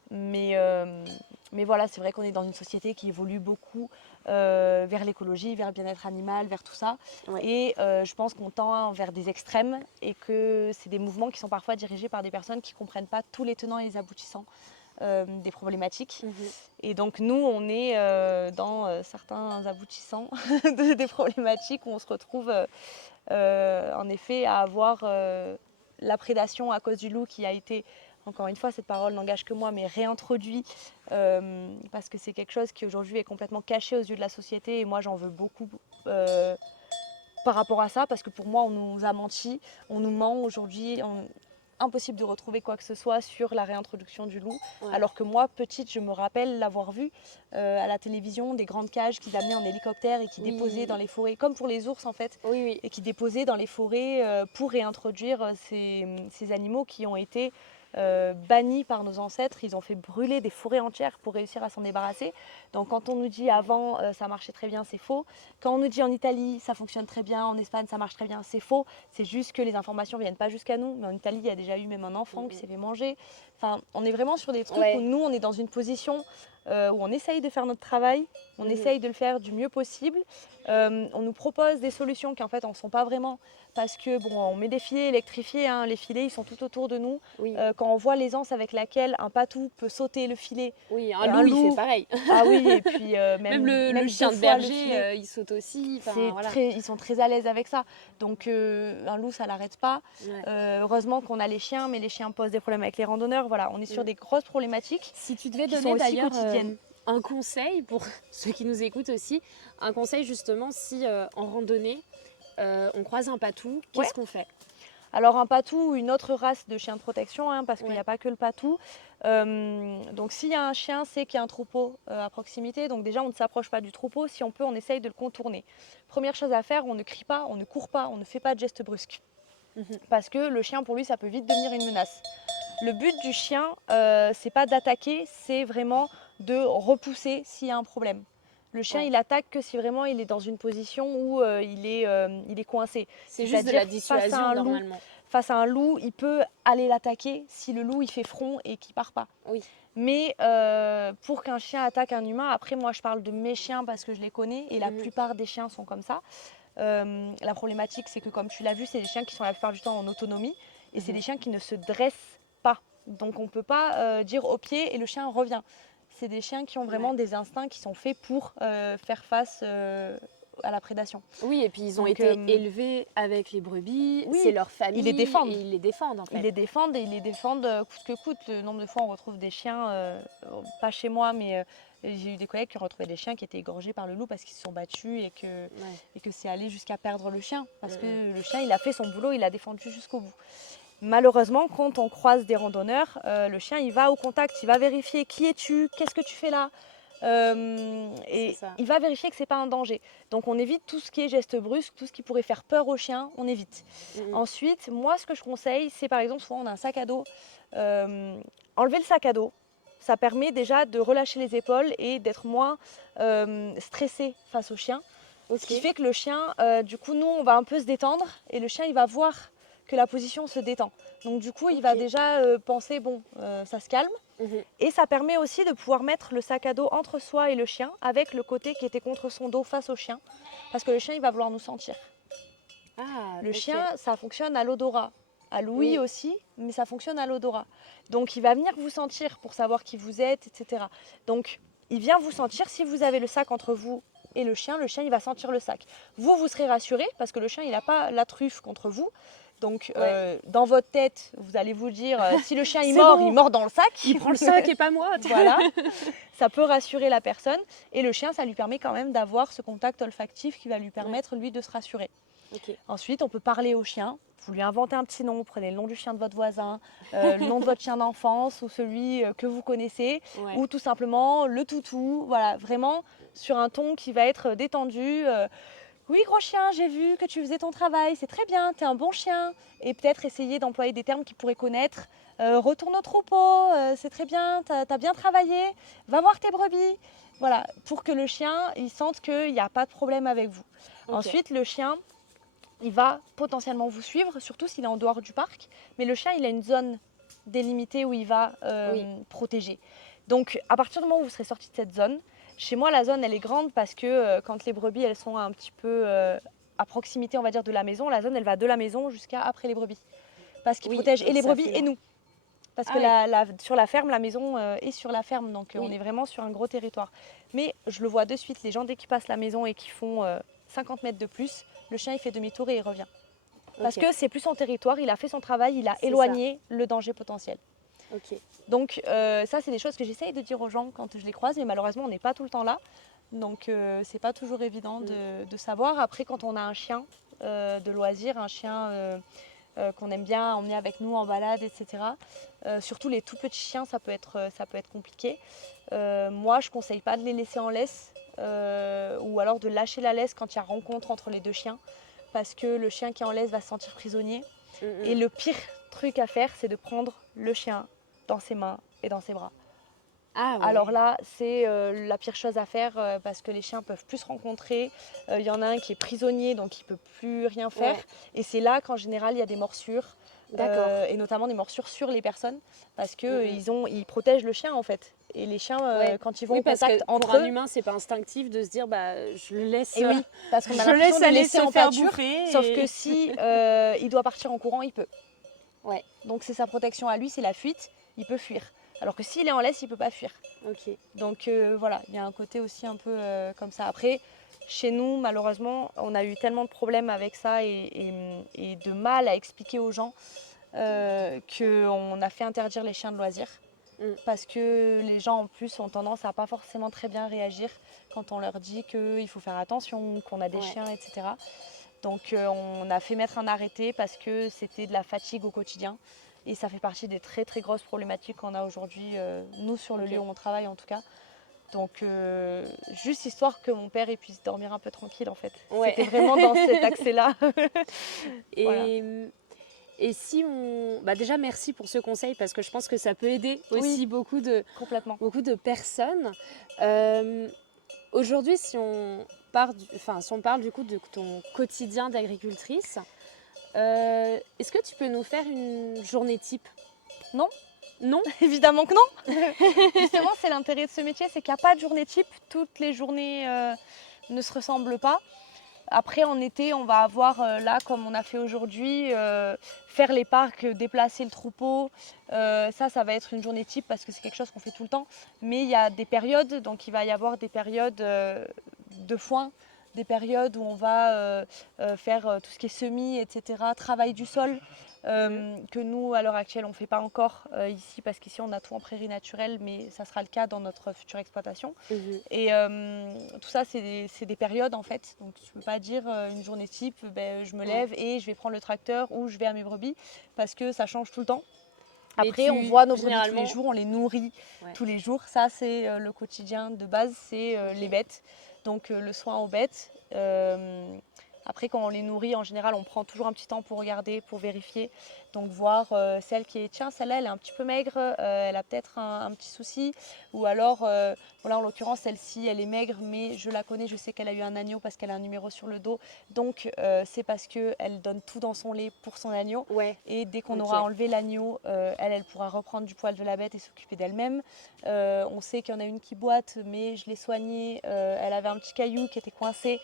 Mais voilà, c'est vrai qu'on est dans une société qui évolue beaucoup vers l'écologie, vers le bien-être animal, vers tout ça. Et je pense qu'on tend vers des extrêmes et que c'est des mouvements qui sont parfois dirigés par des personnes qui ne comprennent pas tous les tenants et les aboutissants des problématiques. Et donc nous, on est dans certains aboutissants des problématiques où on se retrouve en effet à avoir la prédation à cause du loup qui a été... Encore une fois, cette parole n'engage que moi, mais réintroduit parce que c'est quelque chose qui aujourd'hui est complètement caché aux yeux de la société et moi j'en veux beaucoup par rapport à ça parce que pour moi on nous a menti, on nous ment aujourd'hui, impossible de retrouver quoi que ce soit sur la réintroduction du loup alors que moi petite je me rappelle l'avoir vu à la télévision, des grandes cages qu'ils amenaient en hélicoptère et qui déposaient dans les forêts, comme pour les ours en fait, et qui déposaient dans les forêts pour réintroduire ces animaux qui ont été bannis par nos ancêtres. Ils ont fait brûler des forêts entières pour réussir à s'en débarrasser. Donc quand on nous dit avant ça marchait très bien, c'est faux. Quand on nous dit en Italie ça fonctionne très bien, en Espagne ça marche très bien, c'est faux. C'est juste que les informations ne viennent pas jusqu'à nous. Mais en Italie il y a déjà eu même un enfant qui s'est fait manger. Enfin, on est vraiment sur des trucs où nous on est dans une position où on essaye de faire notre travail, on essaye de le faire du mieux possible. On nous propose des solutions qui en fait en sont pas vraiment parce que bon, on met des filets électrifiés, hein, les filets ils sont tout autour de nous. Quand on voit l'aisance avec laquelle un patou peut sauter le filet, un loup il fait pareil. Ah oui, et puis même le chien de berger il saute aussi. Ils sont très à l'aise avec ça. Donc un loup ça l'arrête pas. Heureusement qu'on a les chiens, mais les chiens posent des problèmes avec les randonneurs. Voilà, on est sur des grosses problématiques. Si tu devais donner d'ailleurs un conseil pour ceux qui nous écoutent aussi, un conseil justement si en randonnée on croise un patou, qu'est-ce qu'on fait? Alors un patou ou une autre race de chien de protection, hein, parce qu'il n'y a pas que le patou. Donc s'il y a un chien, c'est qu'il y a un troupeau à proximité. Donc déjà on ne s'approche pas du troupeau, si on peut on essaye de le contourner. Première chose à faire, on ne crie pas, on ne court pas, on ne fait pas de gestes brusques. Parce que le chien pour lui ça peut vite devenir une menace. Le but du chien, c'est pas d'attaquer, c'est vraiment de repousser s'il y a un problème. Le chien, Ouais. il attaque que si vraiment il est dans une position où il est coincé. C'est juste de la C'est-à-dire dissuasion normalement. face à un loup, il peut aller l'attaquer si le loup il fait front et qu'il part pas. Oui. Mais pour qu'un chien attaque un humain, après moi je parle de mes chiens parce que je les connais et la plupart des chiens sont comme ça. La problématique c'est que comme tu l'as vu, c'est des chiens qui sont la plupart du temps en autonomie et c'est des chiens qui ne se dressent pas. Donc on ne peut pas dire au pied et le chien revient. C'est des chiens qui ont vraiment des instincts qui sont faits pour faire face à la prédation. Oui, et puis ils ont Donc, été élevés avec les brebis, oui, c'est leur famille, ils les défendent. et ils les défendent en fait. Ils les défendent et ils les défendent coûte que coûte. Le nombre de fois on retrouve des chiens, pas chez moi, mais j'ai eu des collègues qui ont retrouvé des chiens qui étaient égorgés par le loup parce qu'ils se sont battus et que c'est allé jusqu'à perdre le chien. Parce que le chien, il a fait son boulot, il a défendu jusqu'au bout. Malheureusement, quand on croise des randonneurs, le chien, il va au contact, il va vérifier qui es-tu, qu'est-ce que tu fais là. Et il va vérifier que c'est pas un danger. Donc on évite tout ce qui est gestes brusques, tout ce qui pourrait faire peur au chien, on évite. Ensuite, moi ce que je conseille, c'est par exemple, souvent on a un sac à dos, enlever le sac à dos, ça permet déjà de relâcher les épaules et d'être moins stressé face au chien. Ce qui fait que le chien, du coup, nous on va un peu se détendre et le chien il va voir que la position se détend. Donc du coup il va déjà penser, bon, ça se calme. Et ça permet aussi de pouvoir mettre le sac à dos entre soi et le chien avec le côté qui était contre son dos face au chien. Parce que le chien, il va vouloir nous sentir. Le chien, ça fonctionne à l'odorat. À l'ouïe aussi, mais ça fonctionne à l'odorat. Donc il va venir vous sentir pour savoir qui vous êtes, etc. Donc il vient vous sentir. Si vous avez le sac entre vous et le chien il va sentir le sac. Vous serez rassuré parce que le chien, il n'a pas la truffe contre vous. Donc, dans votre tête, vous allez vous dire, si le chien il mord dans le sac. Il prend le sac et pas moi. Voilà, ça peut rassurer la personne. Et le chien, ça lui permet quand même d'avoir ce contact olfactif qui va lui permettre, lui, de se rassurer. Ensuite, on peut parler au chien. Vous lui inventez un petit nom, prenez le nom du chien de votre voisin, le nom de votre chien d'enfance ou celui que vous connaissez, ou tout simplement le toutou. Voilà, vraiment sur un ton qui va être détendu. Oui, gros chien, j'ai vu que tu faisais ton travail, c'est très bien, tu es un bon chien. Et peut-être essayer d'employer des termes qu'il pourrait connaître. Retourne au troupeau, c'est très bien, tu as bien travaillé, va voir tes brebis. Voilà, pour que le chien, il sente qu'il n'y a pas de problème avec vous. Ensuite, le chien, il va potentiellement vous suivre, surtout s'il est en dehors du parc. Mais le chien, il a une zone délimitée où il va protéger. Donc, à partir du moment où vous serez sorti de cette zone, chez moi, la zone, elle est grande parce que quand les brebis, elles sont un petit peu à proximité, on va dire, de la maison, la zone, elle va de la maison jusqu'à après les brebis. Parce qu'ils protègent et les brebis et nous. Parce que sur la ferme, la maison est sur la ferme, donc on est vraiment sur un gros territoire. Mais je le vois de suite, les gens, dès qu'ils passent la maison et qu'ils font 50 mètres de plus, le chien, il fait demi-tour et il revient. Parce que c'est plus son territoire, il a fait son travail, il a éloigné le danger potentiel. Donc ça, c'est des choses que j'essaye de dire aux gens quand je les croise, mais malheureusement, on n'est pas tout le temps là. Donc c'est pas toujours évident de savoir. Après, quand on a un chien de loisir, un chien qu'on aime bien emmener avec nous en balade, etc. Surtout les tout petits chiens, ça peut être compliqué. Moi, je ne conseille pas de les laisser en laisse ou alors de lâcher la laisse quand il y a rencontre entre les deux chiens parce que le chien qui est en laisse va se sentir prisonnier. Et le pire truc à faire, c'est de prendre le chien dans ses mains et dans ses bras. Alors là, c'est la pire chose à faire parce que les chiens peuvent plus se rencontrer. Il y en a un qui est prisonnier, donc il ne peut plus rien faire. Et c'est là qu'en général, il y a des morsures. Et notamment des morsures sur les personnes parce qu'ils protègent le chien en fait. Et les chiens, quand ils vont en contact entre eux... Pour un humain, c'est pas instinctif de se dire je le laisse... Et oui, parce qu'on a l'impression de le laisser en pâture. Sauf que si il doit partir en courant, il peut. Donc c'est sa protection à lui, c'est la fuite, il peut fuir. Alors que s'il est en laisse, il ne peut pas fuir. Donc voilà, il y a un côté aussi un peu comme ça. Après, chez nous, malheureusement, on a eu tellement de problèmes avec ça et de mal à expliquer aux gens qu'on a fait interdire les chiens de loisirs. Parce que les gens en plus ont tendance à pas forcément très bien réagir quand on leur dit qu'il faut faire attention, qu'on a des chiens, etc. Donc on a fait mettre un arrêté parce que c'était de la fatigue au quotidien. Et ça fait partie des très très grosses problématiques qu'on a aujourd'hui, nous sur le lieu où on travaille en tout cas. Donc juste histoire que mon père puisse dormir un peu tranquille en fait. C'était vraiment dans cet accès-là. Et si on... déjà merci pour ce conseil parce que je pense que ça peut aider aussi beaucoup de personnes. aujourd'hui, si on si on parle du coup de ton quotidien d'agricultrice, est-ce que tu peux nous faire une journée type? Non, Non? évidemment que non. Justement, c'est l'intérêt de ce métier, c'est qu'il n'y a pas de journée type. Toutes les journées ne se ressemblent pas. Après, en été, on va avoir, là, comme on a fait aujourd'hui, faire les parcs, déplacer le troupeau. Ça va être une journée type parce que c'est quelque chose qu'on fait tout le temps. Mais il y a des périodes, donc il va y avoir des périodes de foin, des périodes où on va faire tout ce qui est semis, etc., travail du sol. Que nous, à l'heure actuelle, on ne fait pas encore ici, parce qu'ici, on a tout en prairie naturelle, mais ça sera le cas dans notre future exploitation. Et tout ça, c'est des périodes, en fait. Donc, tu ne peux pas dire une journée type, je me lève et je vais prendre le tracteur ou je vais à mes brebis, parce que ça change tout le temps. Après, on voit nos brebis tous les jours, on les nourrit tous les jours. Ça, c'est le quotidien de base, c'est les bêtes. Donc, le soin aux bêtes. Après, quand on les nourrit, en général, on prend toujours un petit temps pour regarder, pour vérifier. Donc, voir celle qui est, tiens, celle-là, elle est un petit peu maigre, elle a peut-être un petit souci. Ou alors, voilà, en l'occurrence, celle-ci, elle est maigre, mais je la connais, je sais qu'elle a eu un agneau parce qu'elle a un numéro sur le dos. Donc, c'est parce qu'elle donne tout dans son lait pour son agneau. Ouais. Et dès qu'on aura enlevé l'agneau, elle pourra reprendre du poil de la bête et s'occuper d'elle-même. On sait qu'il y en a une qui boite, mais je l'ai soignée. Elle avait un petit caillou qui était coincé.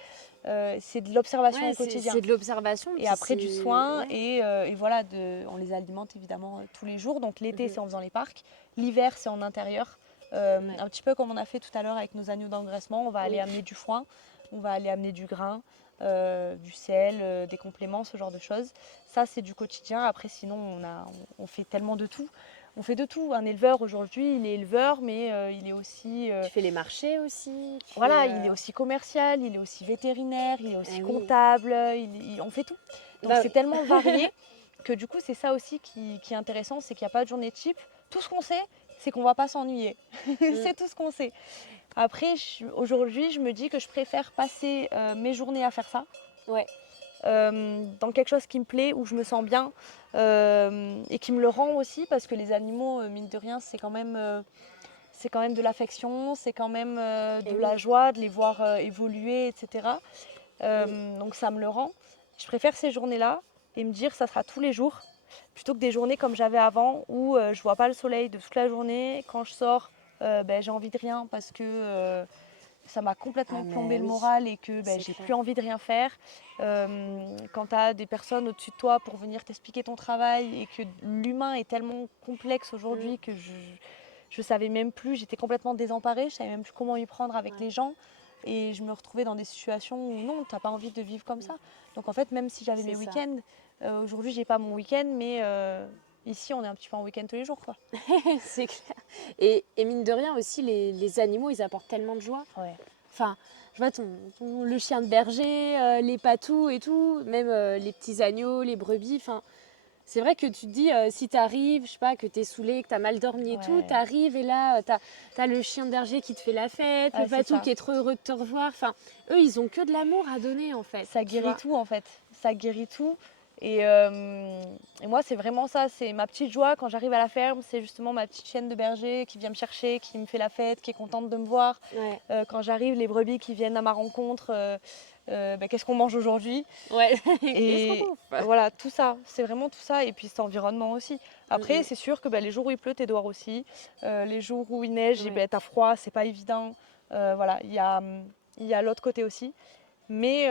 C'est de l'observation au quotidien. C'est de l'observation. Et après du soin. Et voilà, on les alimente évidemment tous les jours. Donc l'été, c'est en faisant les parcs. L'hiver, c'est en intérieur. Un petit peu comme on a fait tout à l'heure avec nos agneaux d'engraissement. On va aller amener du foin, on va aller amener du grain, du sel, des compléments, ce genre de choses. Ça, c'est du quotidien. Après, sinon, on fait tellement de tout. On fait de tout. Un éleveur, aujourd'hui, il est éleveur, mais il est aussi... Tu fais les marchés aussi. Voilà, il est aussi commercial, il est aussi vétérinaire, il est aussi comptable, on fait tout. Donc c'est tellement varié que du coup, c'est ça aussi qui est intéressant, c'est qu'il n'y a pas de journée type. Tout ce qu'on sait, c'est qu'on ne va pas s'ennuyer. C'est tout ce qu'on sait. Après, aujourd'hui, je me dis que je préfère passer mes journées à faire ça. Ouais. Dans quelque chose qui me plaît, où je me sens bien et qui me le rend aussi, parce que les animaux, mine de rien, c'est quand même de l'affection, c'est quand même de la joie de les voir évoluer, etc. Donc ça me le rend. Je préfère ces journées-là et me dire ça sera tous les jours, plutôt que des journées comme j'avais avant où je vois pas le soleil de toute la journée. Quand je sors, j'ai envie de rien parce que ça m'a complètement plombé le moral et que j'ai plus envie de rien faire. Quand tu as des personnes au-dessus de toi pour venir t'expliquer ton travail et que l'humain est tellement complexe aujourd'hui que je savais même plus, j'étais complètement désemparée, je savais même plus comment y prendre avec les gens. Et je me retrouvais dans des situations où non, tu n'as pas envie de vivre comme ça. Donc en fait, même si j'avais mes week-ends, aujourd'hui j'ai pas mon week-end, mais ici on est un petit peu en week-end tous les jours, quoi. C'est clair. Et mine de rien aussi, les animaux, ils apportent tellement de joie. Ouais. Enfin, je vois le chien de berger, les patous et tout, même les petits agneaux, les brebis, enfin... C'est vrai que tu te dis, si tu arrives, je sais pas, que tu es saoulé, que tu as mal dormi et tout, tu arrives et là, tu as le chien de berger qui te fait la fête, le patou qui est trop heureux de te revoir. Enfin, eux, ils ont que de l'amour à donner en fait. Ça guérit tout en fait. Ça guérit tout. Et moi, c'est vraiment ça. C'est ma petite joie quand j'arrive à la ferme. C'est justement ma petite chienne de berger qui vient me chercher, qui me fait la fête, qui est contente de me voir. Quand j'arrive, les brebis qui viennent à ma rencontre. Qu'est-ce qu'on mange aujourd'hui? Et voilà, tout ça, c'est vraiment tout ça. Et puis cet environnement aussi. Après, c'est sûr que les jours où il pleut, t'es dehors aussi. Les jours où il neige, t'as froid, c'est pas évident. Voilà, il y a l'autre côté aussi. Mais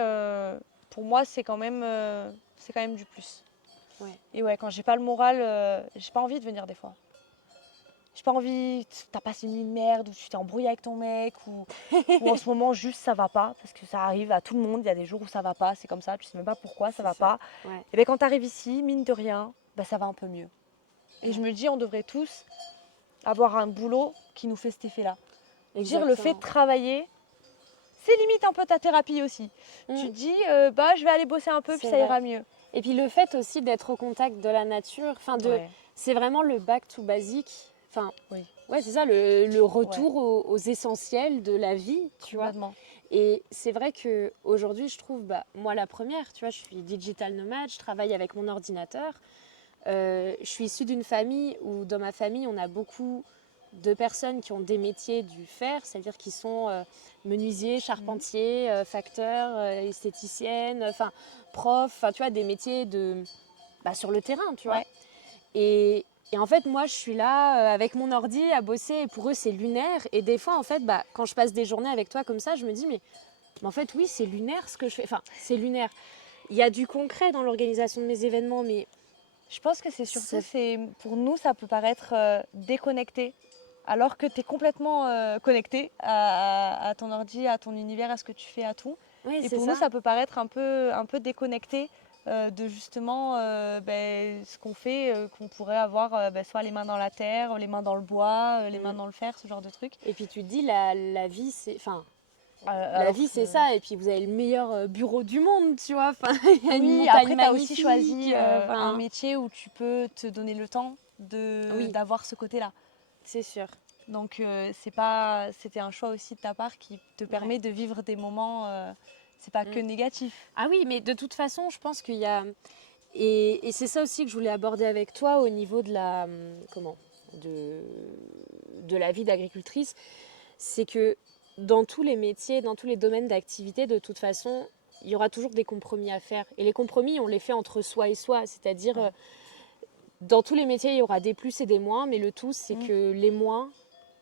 pour moi, c'est quand même du plus. Et quand j'ai pas le moral, j'ai pas envie de venir des fois. J'ai pas envie, t'as passé une nuit de merde, ou tu t'es embrouillé avec ton mec, ou en ce moment juste ça va pas, parce que ça arrive à tout le monde, il y a des jours où ça va pas, c'est comme ça, tu sais même pas pourquoi ça va pas. Et bien quand t'arrives ici, mine de rien, ça va un peu mieux. Et je me dis, on devrait tous avoir un boulot qui nous fait cet effet-là. Dire le fait de travailler, c'est limite un peu ta thérapie aussi. Tu te dis, je vais aller bosser un peu, puis ça ira mieux. Et puis le fait aussi d'être au contact de la nature, c'est vraiment le back to basic. Enfin, c'est ça, le retour aux essentiels de la vie, tu vois. Et c'est vrai qu'aujourd'hui, je trouve, moi la première, tu vois, je suis digital nomade, je travaille avec mon ordinateur. Je suis issue d'une famille où, dans ma famille, on a beaucoup de personnes qui ont des métiers du faire, c'est-à-dire qui sont menuisiers, charpentiers, facteurs, esthéticiennes, enfin profs, enfin tu vois, des métiers sur le terrain, tu vois. Ouais. Et en fait, moi, je suis là avec mon ordi à bosser et pour eux, c'est lunaire. Et des fois, en fait, quand je passe des journées avec toi comme ça, je me dis, mais en fait, oui, c'est lunaire ce que je fais. Enfin, c'est lunaire. Il y a du concret dans l'organisation de mes événements, mais Je pense que c'est surtout, pour nous, ça peut paraître déconnecté, alors que tu es complètement connecté à ton ordi, à ton univers, à ce que tu fais, à tout. oui, Et c'est pour ça. nous, ça peut paraître un peu déconnecté de justement ce qu'on fait, qu'on pourrait avoir soit les mains dans la terre, les mains dans le bois, les mains dans le fer, ce genre de trucs. Et puis tu te dis, la vie, c'est... Enfin, la Alors vie, que- c'est ça. Et puis vous avez le meilleur bureau du monde, tu vois. Enfin, il y a une Oui, montagne après, tu as aussi magnifique. choisi enfin, un métier où tu peux te donner le temps Oui. d'avoir ce côté-là. c'est sûr. Donc c'était un choix aussi de ta part qui te permet de vivre des moments, c'est pas que négatif. Ah oui, mais de toute façon, je pense qu'il y a... Et c'est ça aussi que je voulais aborder avec toi au niveau de la... Comment de la vie d'agricultrice. C'est que dans tous les métiers, dans tous les domaines d'activité, de toute façon, il y aura toujours des compromis à faire. Et les compromis, on les fait entre soi et soi. C'est-à-dire, dans tous les métiers, il y aura des plus et des moins, mais le tout, c'est que les moins,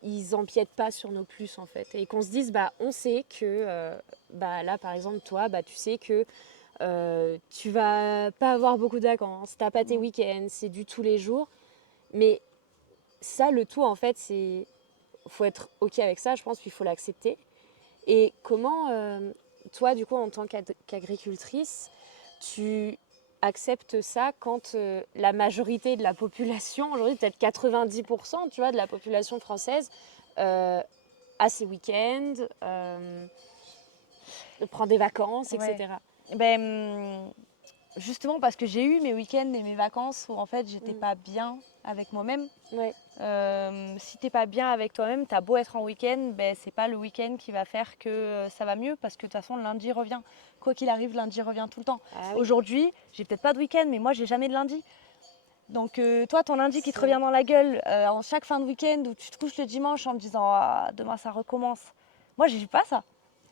ils empiètent pas sur nos plus, en fait. Et qu'on se dise, on sait que, là, par exemple, toi, tu sais que tu vas pas avoir beaucoup de vacances, t'as pas tes week-ends, c'est du tous les jours. Mais ça, le tout, en fait, c'est... faut être OK avec ça, je pense qu'il faut l'accepter. Et comment, toi, du coup, en tant qu'agricultrice, tu acceptes ça quand la majorité de la population, aujourd'hui peut-être 90%, tu vois, de la population française, a ses week-ends, prend des vacances, Ouais. etc. Justement parce que j'ai eu mes week-ends et mes vacances où en fait j'étais pas bien avec moi-même. Ouais. Si t'es pas bien avec toi-même, t'as beau être en week-end, c'est pas le week-end qui va faire que ça va mieux parce que de toute façon lundi revient. Quoi qu'il arrive, lundi revient tout le temps. Ah oui. Aujourd'hui, j'ai peut-être pas de week-end, mais moi j'ai jamais de lundi. Donc toi, ton lundi qui te revient dans la gueule en chaque fin de week-end où tu te couches le dimanche en te disant ah, demain ça recommence. Moi, j'ai pas ça.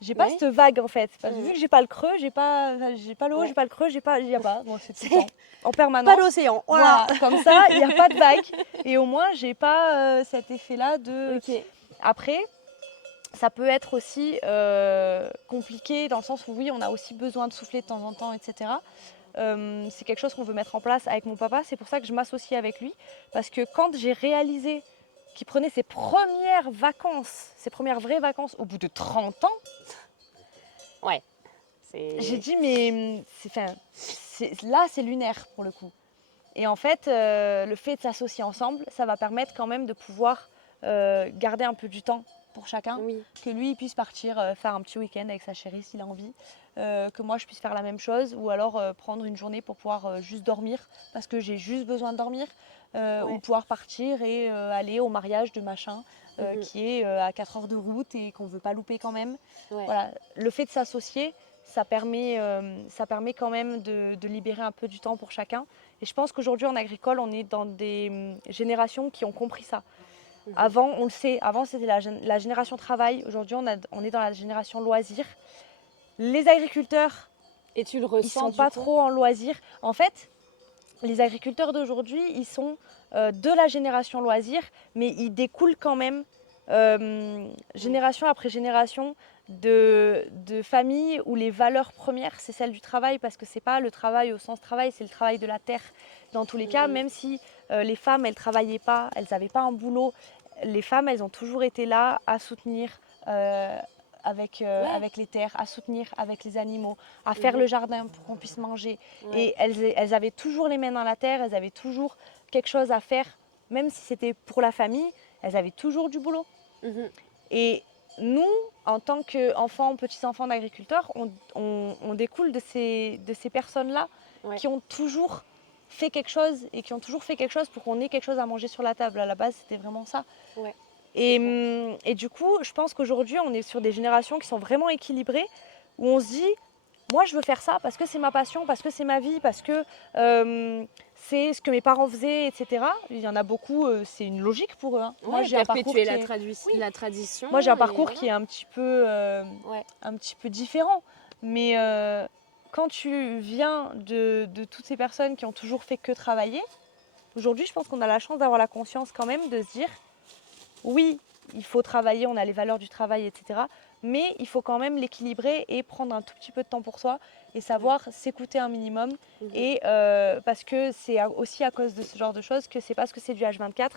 J'ai pas cette vague en fait. Parce que vu que j'ai pas le creux, j'ai pas l'eau, j'ai pas le creux, il y a pas. Bon, c'est tout le temps en permanence. Pas l'océan. Voilà. Comme ça, il n'y a pas de vague. Et au moins, j'ai pas cet effet-là de. Ok. Après, ça peut être aussi compliqué dans le sens où oui, on a aussi besoin de souffler de temps en temps, etc. C'est quelque chose qu'on veut mettre en place avec mon papa. C'est pour ça que je m'associe avec lui. Parce que quand j'ai réalisé qu'il prenait ses premières vacances, ses premières vraies vacances au bout de 30 ans, Ouais. j'ai dit mais là c'est lunaire pour le coup. Et en fait, le fait de s'associer ensemble, ça va permettre quand même de pouvoir garder un peu du temps pour chacun. Oui. Que lui il puisse partir faire un petit week-end avec sa chérie s'il a envie. Que moi je puisse faire la même chose ou alors prendre une journée pour pouvoir juste dormir parce que j'ai juste besoin de dormir. Ou pouvoir partir et aller au mariage de machin qui est à 4 heures de route et qu'on ne veut pas louper quand même. Ouais. Voilà. Le fait de s'associer, ça permet quand même de libérer un peu du temps pour chacun. Et je pense qu'aujourd'hui en agricole, on est dans des générations qui ont compris ça. Avant, on le sait, avant c'était la génération travail. Aujourd'hui, on est dans la génération loisir. Les agriculteurs, Et tu le ressens, ils sont pas trop en loisir. En fait, les agriculteurs d'aujourd'hui, ils sont de la génération loisir, mais ils découlent quand même génération après génération de familles où les valeurs premières, c'est celle du travail, parce que c'est pas le travail au sens travail, c'est le travail de la terre. Dans tous les cas, même si les femmes, elles travaillaient pas, elles n'avaient pas un boulot, les femmes, elles ont toujours été là à soutenir avec les terres, à soutenir avec les animaux, à faire le jardin pour qu'on puisse manger. Et elles avaient toujours les mains dans la terre, elles avaient toujours quelque chose à faire, même si c'était pour la famille, elles avaient toujours du boulot. Et nous, en tant qu'enfants, petits-enfants d'agriculteurs, on découle de ces personnes-là qui ont toujours fait quelque chose et qui ont toujours fait quelque chose pour qu'on ait quelque chose à manger sur la table. À la base, c'était vraiment ça. Et du coup, je pense qu'aujourd'hui, on est sur des générations qui sont vraiment équilibrées, où on se dit, moi je veux faire ça parce que c'est ma passion, parce que c'est ma vie, parce que c'est ce que mes parents faisaient, etc. Il y en a beaucoup, c'est une logique pour eux. Hein. Ouais, Moi j'ai un parcours perpétuer oui. la tradition. Moi j'ai un parcours voilà. qui est Ouais. un petit peu différent. Mais quand tu viens de toutes ces personnes qui ont toujours fait que travailler, aujourd'hui je pense qu'on a la chance d'avoir la conscience quand même de se dire oui, il faut travailler, on a les valeurs du travail, etc. Mais il faut quand même l'équilibrer et prendre un tout petit peu de temps pour soi et savoir s'écouter un minimum. Et parce que c'est aussi à cause de ce genre de choses que c'est parce que c'est du H24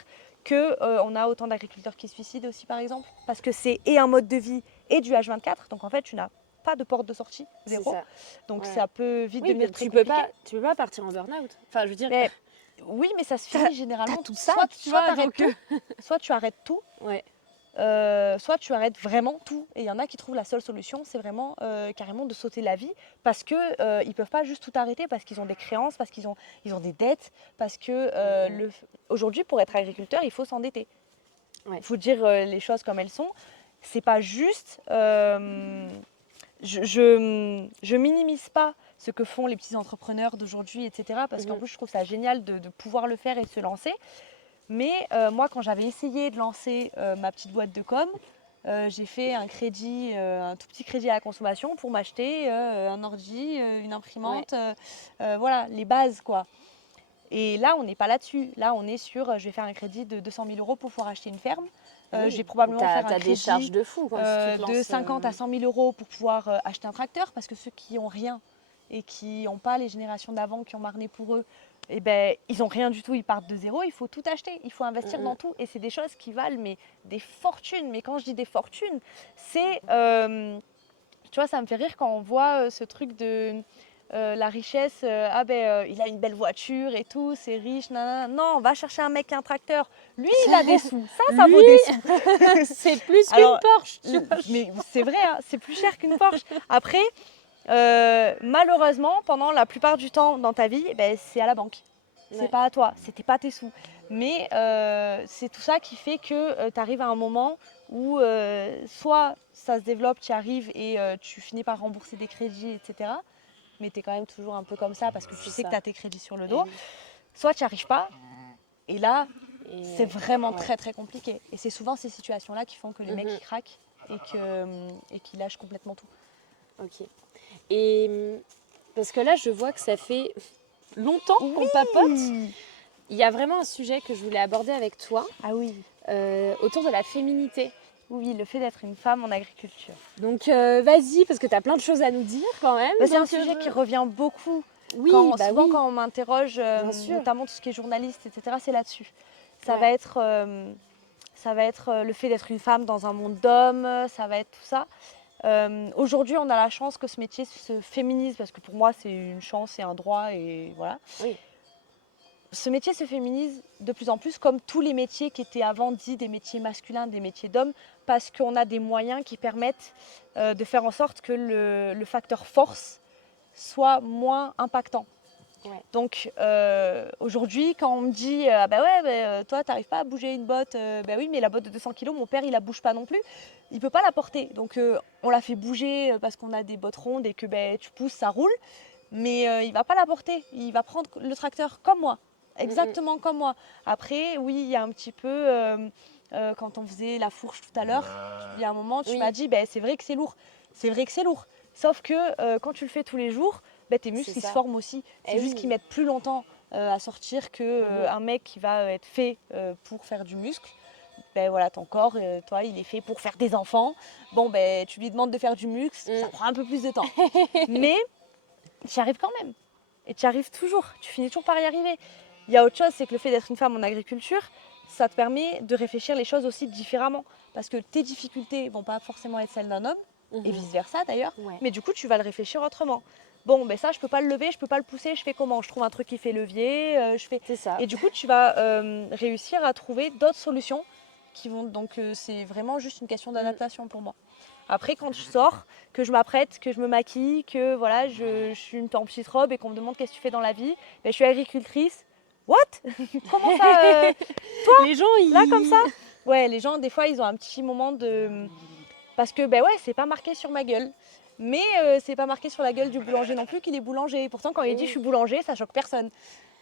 que on a autant d'agriculteurs qui se suicident aussi, par exemple. Parce que c'est et un mode de vie et du H24. Donc en fait, tu n'as pas de porte de sortie, zéro. Ça. Donc ça peut vite devenir très tu compliqué. peux pas partir en burn-out. Enfin, je veux dire. Mais, oui, mais ça se finit généralement tout ça, soit tu arrêtes tout, Ouais. soit tu arrêtes vraiment tout. Et il y en a qui trouvent la seule solution, c'est vraiment carrément de sauter la vie parce que ils peuvent pas juste tout arrêter parce qu'ils ont des créances, parce qu'ils ont des dettes, parce que aujourd'hui pour être agriculteur il faut s'endetter. Ouais. Il faut dire les choses comme elles sont. C'est pas juste. Je minimise pas ce que font les petits entrepreneurs d'aujourd'hui, etc. Parce qu'en plus je trouve ça génial de pouvoir le faire et de se lancer. Mais moi, quand j'avais essayé de lancer ma petite boîte de com, j'ai fait un crédit, un tout petit crédit à la consommation pour m'acheter un ordi, une imprimante, voilà, les bases quoi. Et là, on n'est pas là-dessus. Là, on est sur, je vais faire un crédit de 200 000 euros pour pouvoir acheter une ferme. Oui. Je vais probablement faire un des crédit charges de fou quand tu te lances, de 50 à 100 000 euros pour pouvoir acheter un tracteur parce que ceux qui n'ont rien et qui n'ont pas les générations d'avant qui ont marné pour eux, eh ben, ils n'ont rien du tout, ils partent de zéro, il faut tout acheter, il faut investir dans tout. Et c'est des choses qui valent mais, des fortunes. Mais quand je dis des fortunes, c'est, tu vois, ça me fait rire quand on voit ce truc de la richesse, il a une belle voiture et tout, c'est riche, nanana. Non, on va chercher un mec qui a un tracteur. Lui, il a des sous, ça vaut des sous. C'est plus qu'une Porsche. Mais c'est vrai, hein, c'est plus cher qu'une Porsche. Après, malheureusement, pendant la plupart du temps dans ta vie, c'est à la banque. C'est pas à toi, c'était pas tes sous. Mais c'est tout ça qui fait que tu arrives à un moment où soit ça se développe, tu y arrives et tu finis par rembourser des crédits, etc. Mais tu es quand même toujours un peu comme ça parce que tu sais que tu as tes crédits sur le dos. Soit tu n'y arrives pas et là, c'est vraiment très très compliqué. Et c'est souvent ces situations-là qui font que les mecs ils craquent et qu'ils lâchent complètement tout. Ok. Et parce que là, je vois que ça fait longtemps qu'on papote. Il y a vraiment un sujet que je voulais aborder avec toi. Ah oui. Autour de la féminité. Oui, le fait d'être une femme en agriculture. Donc vas-y, parce que tu as plein de choses à nous dire quand même. C'est un sujet qui revient beaucoup. Oui, souvent quand on m'interroge, notamment tout ce qui est journaliste, etc., c'est là-dessus. Ça va être le fait d'être une femme dans un monde d'hommes, ça va être tout ça. Aujourd'hui, on a la chance que ce métier se féminise, parce que pour moi, c'est une chance et un droit, et voilà. Oui. Ce métier se féminise de plus en plus, comme tous les métiers qui étaient avant dits des métiers masculins, des métiers d'hommes, parce qu'on a des moyens qui permettent de faire en sorte que le facteur force soit moins impactant. Ouais. Donc aujourd'hui, quand on me dit toi, tu n'arrives pas à bouger une botte, oui, mais la botte de 200 kg, mon père, il la bouge pas non plus. Il peut pas la porter. Donc on la fait bouger parce qu'on a des bottes rondes et que tu pousses, ça roule. Mais il va pas la porter. Il va prendre le tracteur comme moi. Exactement comme moi. Après, oui, il y a un petit peu, quand on faisait la fourche tout à l'heure, il y a un moment, tu m'as dit, c'est vrai que c'est lourd. C'est vrai que c'est lourd. Sauf que quand tu le fais tous les jours, tes muscles ils se forment aussi. C'est juste qu'ils mettent plus longtemps à sortir qu'un mec qui va être fait pour faire du muscle. Voilà, ton corps, toi, il est fait pour faire des enfants. Bon, tu lui demandes de faire du muscle, ça prend un peu plus de temps. Mais tu y arrives quand même. Et tu y arrives toujours. Tu finis toujours par y arriver. Il y a autre chose, c'est que le fait d'être une femme en agriculture, ça te permet de réfléchir les choses aussi différemment. Parce que tes difficultés vont pas forcément être celles d'un homme, et vice-versa d'ailleurs. Ouais. Mais du coup, tu vas le réfléchir autrement. Bon, ça, je peux pas le lever, je peux pas le pousser, je fais comment? Je trouve un truc qui fait levier, je fais... C'est ça. Et du coup, tu vas réussir à trouver d'autres solutions qui vont... Donc, c'est vraiment juste une question d'adaptation pour moi. Après, quand je sors, que je m'apprête, que je me maquille, que voilà, je suis en petite robe et qu'on me demande qu'est-ce que tu fais dans la vie, je suis agricultrice. What? Comment ça toi, les gens, là, comme ça? Ouais, les gens, des fois, ils ont un petit moment de... Parce que, c'est pas marqué sur ma gueule. Mais c'est pas marqué sur la gueule du boulanger non plus qu'il est boulanger. Pourtant, quand il dit je suis boulanger, ça choque personne.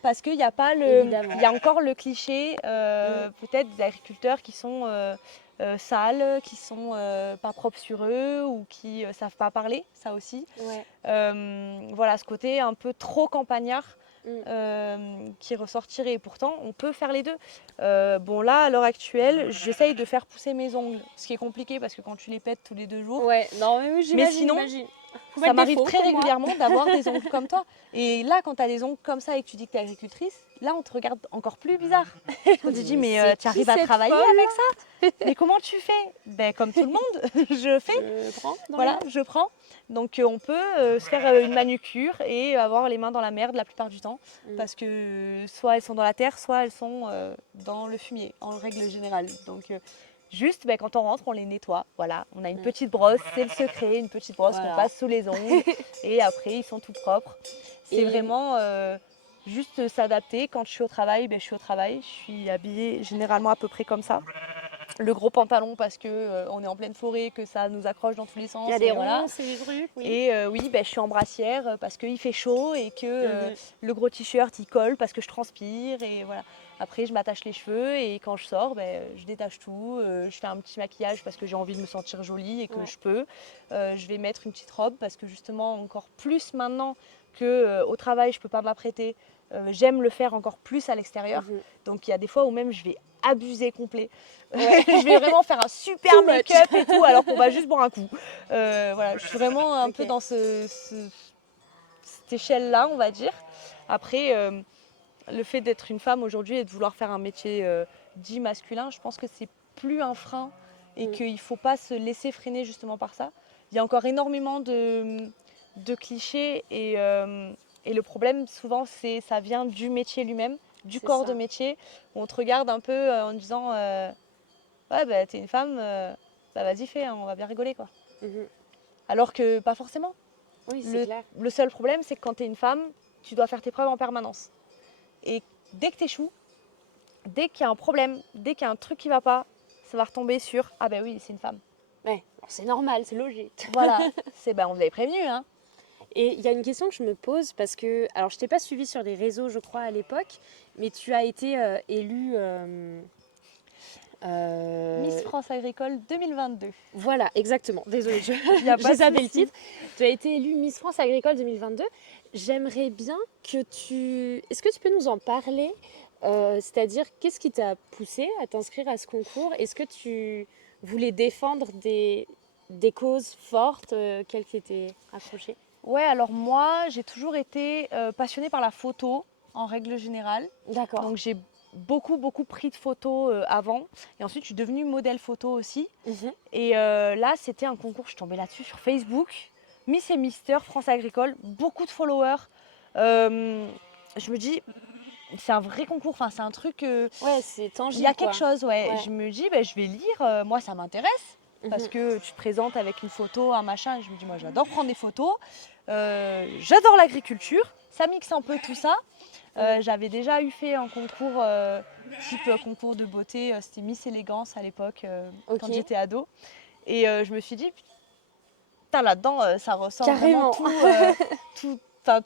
Parce qu'il y a pas Évidemment. il y a encore le cliché peut-être des agriculteurs qui sont sales, qui sont pas propres sur eux ou qui savent pas parler, ça aussi. Ouais. Voilà, ce côté un peu trop campagnard qui ressortirait. Et pourtant, on peut faire les deux. Bon, là, à l'heure actuelle, j'essaye de faire pousser mes ongles, ce qui est compliqué parce que quand tu les pètes tous les 2 jours. Ouais, non, mais oui, Mais j'imagine. sinon, Faut ça mettre des m'arrive faux très pour moi. régulièrement d'avoir des ongles comme toi. Et là, quand tu as des ongles comme ça et que tu dis que tu es agricultrice, là, on te regarde encore plus bizarre. On te dit, mais c'est tu arrives à cette travailler folle avec ça? Mais comment tu fais? Ben, comme tout le monde, je fais. Je prends dans Voilà, les mains. je prends. Donc on peut se faire une manucure et avoir les mains dans la merde la plupart du temps. Parce que soit elles sont dans la terre, soit elles sont dans le fumier, en règle générale. Donc juste, ben, quand on rentre, on les nettoie. Voilà, on a une petite brosse, c'est le secret, une petite brosse qu'on Voilà. passe sous les ongles. Et après, ils sont tout propres. C'est Et- vraiment juste s'adapter. Quand je suis au travail, ben, je suis au travail. Je suis habillée généralement à peu près comme ça. Le gros pantalon parce que on est en pleine forêt, que ça nous accroche dans tous les sens. Il y a des et voilà. ronces et des trucs, oui. Et oui, ben, je suis en brassière parce qu'il fait chaud et que le gros t-shirt il colle parce que je transpire. Et voilà. Après, je m'attache les cheveux et quand je sors, ben, je détache tout. Je fais un petit maquillage parce que j'ai envie de me sentir jolie et que je peux. Je vais mettre une petite robe parce que justement, encore plus maintenant qu'au travail, je ne peux pas m'apprêter. J'aime le faire encore plus à l'extérieur. Donc il y a des fois où même je vais abuser complet. Je vais vraiment faire un super Too make-up et tout alors qu'on va juste boire un coup. Voilà, je suis vraiment un peu Ok. dans cette échelle-là, on va dire. Après, le fait d'être une femme aujourd'hui et de vouloir faire un métier dit masculin, je pense que c'est plus un frein et qu'il ne faut pas se laisser freiner justement par ça. Il y a encore énormément de clichés et le problème souvent ça vient du métier lui-même, du C'est corps ça. de métier, où on te regarde un peu en disant ouais bah t'es une femme, bah vas-y fais, hein, on va bien rigoler quoi. Alors que pas forcément. Oui, c'est clair. Le seul problème c'est que quand t'es une femme, tu dois faire tes preuves en permanence. Et dès que t'échoues, dès qu'il y a un problème, dès qu'il y a un truc qui va pas, ça va retomber sur ah ben oui c'est une femme. Ouais, c'est normal, c'est logique. Voilà, c'est ben on vous avait prévenu hein. Et il y a une question que je me pose parce que, alors je t'ai pas suivi sur les réseaux je crois à l'époque, mais tu as été élue Miss France Agricole 2022. Voilà, exactement. Désolée, Y a pas j'ai de zappé le souci. titre. Tu as été élue Miss France Agricole 2022. J'aimerais bien que tu... Est-ce que tu peux nous en parler? C'est-à-dire, qu'est-ce qui t'a poussé à t'inscrire à ce concours? Est-ce que tu voulais défendre des causes fortes, quelles qui étaient accrochées? Ouais, alors moi, j'ai toujours été passionnée par la photo en règle générale. D'accord. Donc j'ai beaucoup pris de photos avant. Et ensuite, je suis devenue modèle photo aussi. Et là, c'était un concours, je suis tombée là-dessus sur Facebook. Miss et Mister France Agricole, beaucoup de followers. Je me dis, c'est un vrai concours, enfin, c'est un truc... Ouais, c'est tangible. il y a quelque quoi. chose, ouais. Ouais. Je me dis, je vais lire, moi ça m'intéresse. Parce que tu te présentes avec une photo, un machin, et je me dis, moi j'adore prendre des photos, j'adore l'agriculture, ça mixe un peu tout ça. J'avais déjà fait un concours, type concours de beauté, c'était Miss Élégance à l'époque, quand j'étais ado. Et je me suis dit, putain là-dedans, ça ressort Carrément. vraiment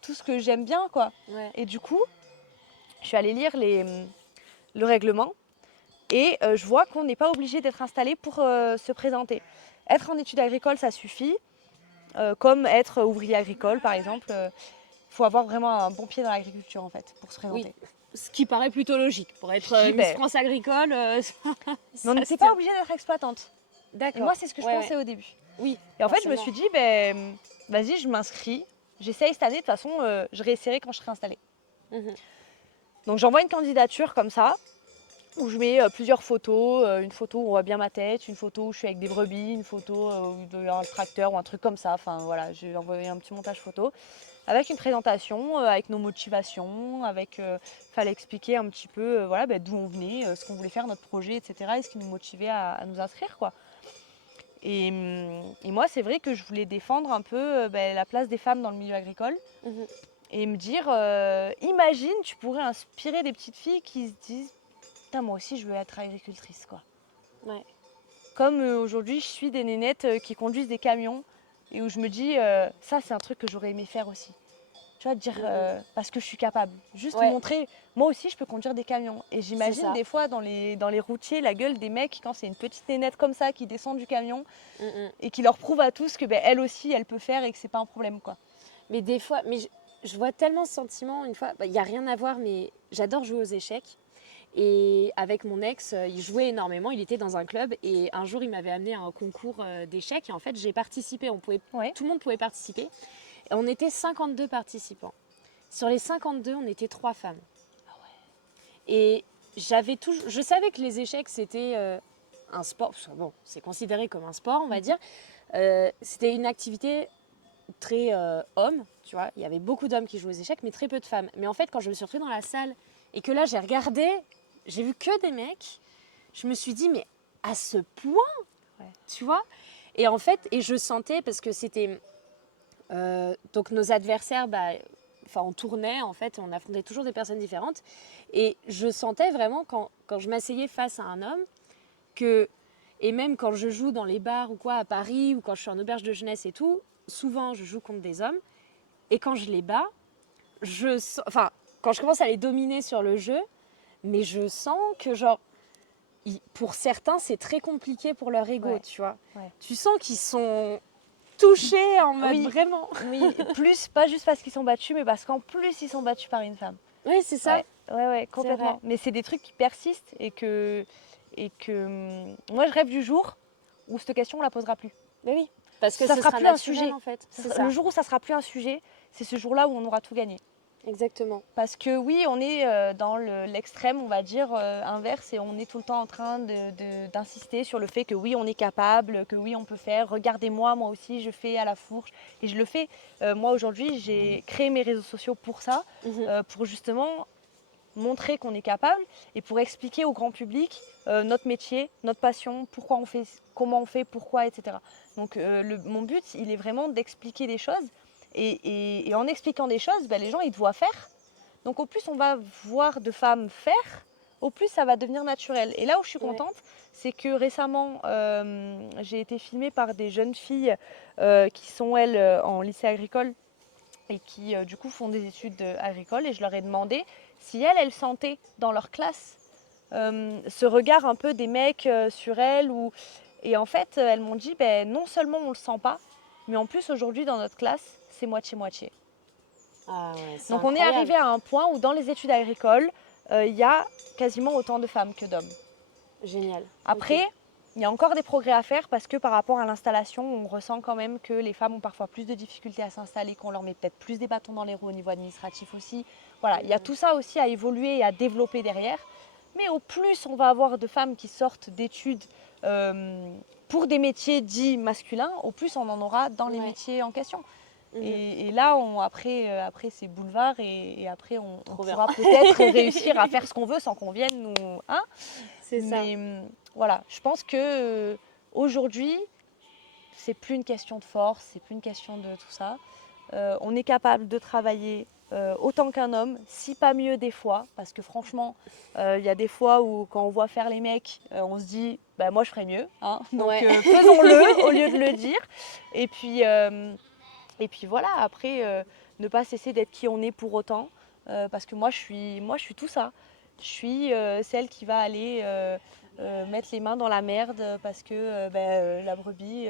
tout ce que j'aime bien, quoi. Ouais. Et du coup, je suis allée lire le règlement. Et je vois qu'on n'est pas obligé d'être installé pour se présenter. Être en études agricoles, ça suffit. Comme être ouvrier agricole, par exemple. Il faut avoir vraiment un bon pied dans l'agriculture, en fait, pour se présenter. Oui. Ce qui paraît plutôt logique. Pour être Je dis, Miss ben, France Agricole, Mais on n'était pas obligé d'être exploitante. D'accord. Et moi, c'est ce que je pensais au début. Oui. Et en fait, je me forcément. suis dit, ben, vas-y, je m'inscris. J'essaye cette année. De toute façon, je réessayerai quand je serai installée. Donc, j'envoie une candidature comme ça, où je mets plusieurs photos. Une photo où on voit bien ma tête, une photo où je suis avec des brebis, une photo où il doit y avoir le tracteur ou un truc comme ça. Enfin, voilà, j'ai envoyé un petit montage photo. Avec une présentation, avec nos motivations, fallait expliquer un petit peu voilà, d'où on venait, ce qu'on voulait faire, notre projet, etc. Et ce qui nous motivait à nous inscrire, quoi. Et moi, c'est vrai que je voulais défendre un peu la place des femmes dans le milieu agricole et me dire, imagine, tu pourrais inspirer des petites filles qui se disent, putain, moi aussi, je veux être agricultrice, quoi. Ouais. Comme aujourd'hui, je suis des nénettes qui conduisent des camions et où je me dis, ça c'est un truc que j'aurais aimé faire aussi. Tu vois, dire parce que je suis capable. Juste montrer, moi aussi je peux conduire des camions. Et j'imagine des fois dans les routiers la gueule des mecs quand c'est une petite nénette comme ça qui descend du camion et qui leur prouve à tous que elle aussi elle peut faire et que c'est pas un problème quoi. Mais des fois, je vois tellement ce sentiment une fois, il n'y a rien à voir, mais j'adore jouer aux échecs. Et avec mon ex, il jouait énormément, il était dans un club et un jour il m'avait amené à un concours d'échecs et en fait j'ai participé, tout le monde pouvait participer. Et on était 52 participants. Sur les 52, on était 3 femmes. Ah ouais. Et je savais que les échecs c'était un sport, bon c'est considéré comme un sport on va dire. C'était une activité très homme, tu vois, il y avait beaucoup d'hommes qui jouaient aux échecs mais très peu de femmes. Mais en fait quand je me suis retrouvée dans la salle et que là j'ai regardé, j'ai vu que des mecs, je me suis dit mais à ce point, tu vois. Et en fait, et je sentais parce que c'était donc nos adversaires, on tournait en fait, on affrontait toujours des personnes différentes et je sentais vraiment quand je m'asseyais face à un homme que, et même quand je joue dans les bars ou quoi à Paris ou quand je suis en auberge de jeunesse et tout, souvent je joue contre des hommes et quand je les bats, quand je commence à les dominer sur le jeu, mais je sens que genre pour certains c'est très compliqué pour leur ego, tu vois. Tu sens qu'ils sont touchés en mode vraiment. Oui, plus, pas juste parce qu'ils sont battus, mais parce qu'en plus ils sont battus par une femme. Oui, c'est ça. Ouais, complètement. Mais c'est des trucs qui persistent et que moi je rêve du jour où cette question on la posera plus. Mais oui, parce que ça ce sera sera plus naturel, un sujet en fait. Le jour où ça sera plus un sujet, c'est ce jour-là où on aura tout gagné. Exactement. Parce que oui, on est dans l'extrême, on va dire, inverse, et on est tout le temps en train d'insister sur le fait que oui, on est capable, que oui, on peut faire. Regardez-moi, moi aussi, je fais à la fourche. Et je le fais. Moi, aujourd'hui, j'ai créé mes réseaux sociaux pour ça, pour justement montrer qu'on est capable et pour expliquer au grand public notre métier, notre passion, pourquoi on fait, comment on fait, pourquoi, etc. Donc mon but, il est vraiment d'expliquer des choses. Et en expliquant des choses, les gens, ils te voient faire. Donc au plus on va voir de femmes faire, au plus ça va devenir naturel. Et là où je suis contente, c'est que récemment, j'ai été filmée par des jeunes filles qui sont, elles, en lycée agricole et qui, du coup, font des études agricoles. Et je leur ai demandé si elles sentaient dans leur classe ce regard un peu des mecs sur elles. Et en fait, elles m'ont dit, non seulement on ne le sent pas, mais en plus, aujourd'hui, dans notre classe, c'est moitié-moitié. Ah ouais, donc incroyable. On est arrivé à un point où dans les études agricoles, il y a quasiment autant de femmes que d'hommes. Génial. Après, il y a encore des progrès à faire parce que par rapport à l'installation, on ressent quand même que les femmes ont parfois plus de difficultés à s'installer, qu'on leur met peut-être plus des bâtons dans les roues au niveau administratif aussi. Voilà, il y a tout ça aussi à évoluer et à développer derrière. Mais au plus on va avoir de femmes qui sortent d'études pour des métiers dits masculins, au plus on en aura dans les métiers en question. Et là, après c'est boulevard et après on pourra peut-être réussir à faire ce qu'on veut sans qu'on vienne nous... Hein, c'est ça. Mais voilà, je pense que aujourd'hui, c'est plus une question de force, c'est plus une question de tout ça. On est capable de travailler autant qu'un homme, si pas mieux des fois, parce que franchement, il y a des fois où quand on voit faire les mecs, on se dit, moi je ferais mieux, hein, donc faisons-le au lieu de le dire. Et puis voilà, après, ne pas cesser d'être qui on est pour autant, parce que moi je suis tout ça. Je suis celle qui va aller mettre les mains dans la merde parce que la brebis,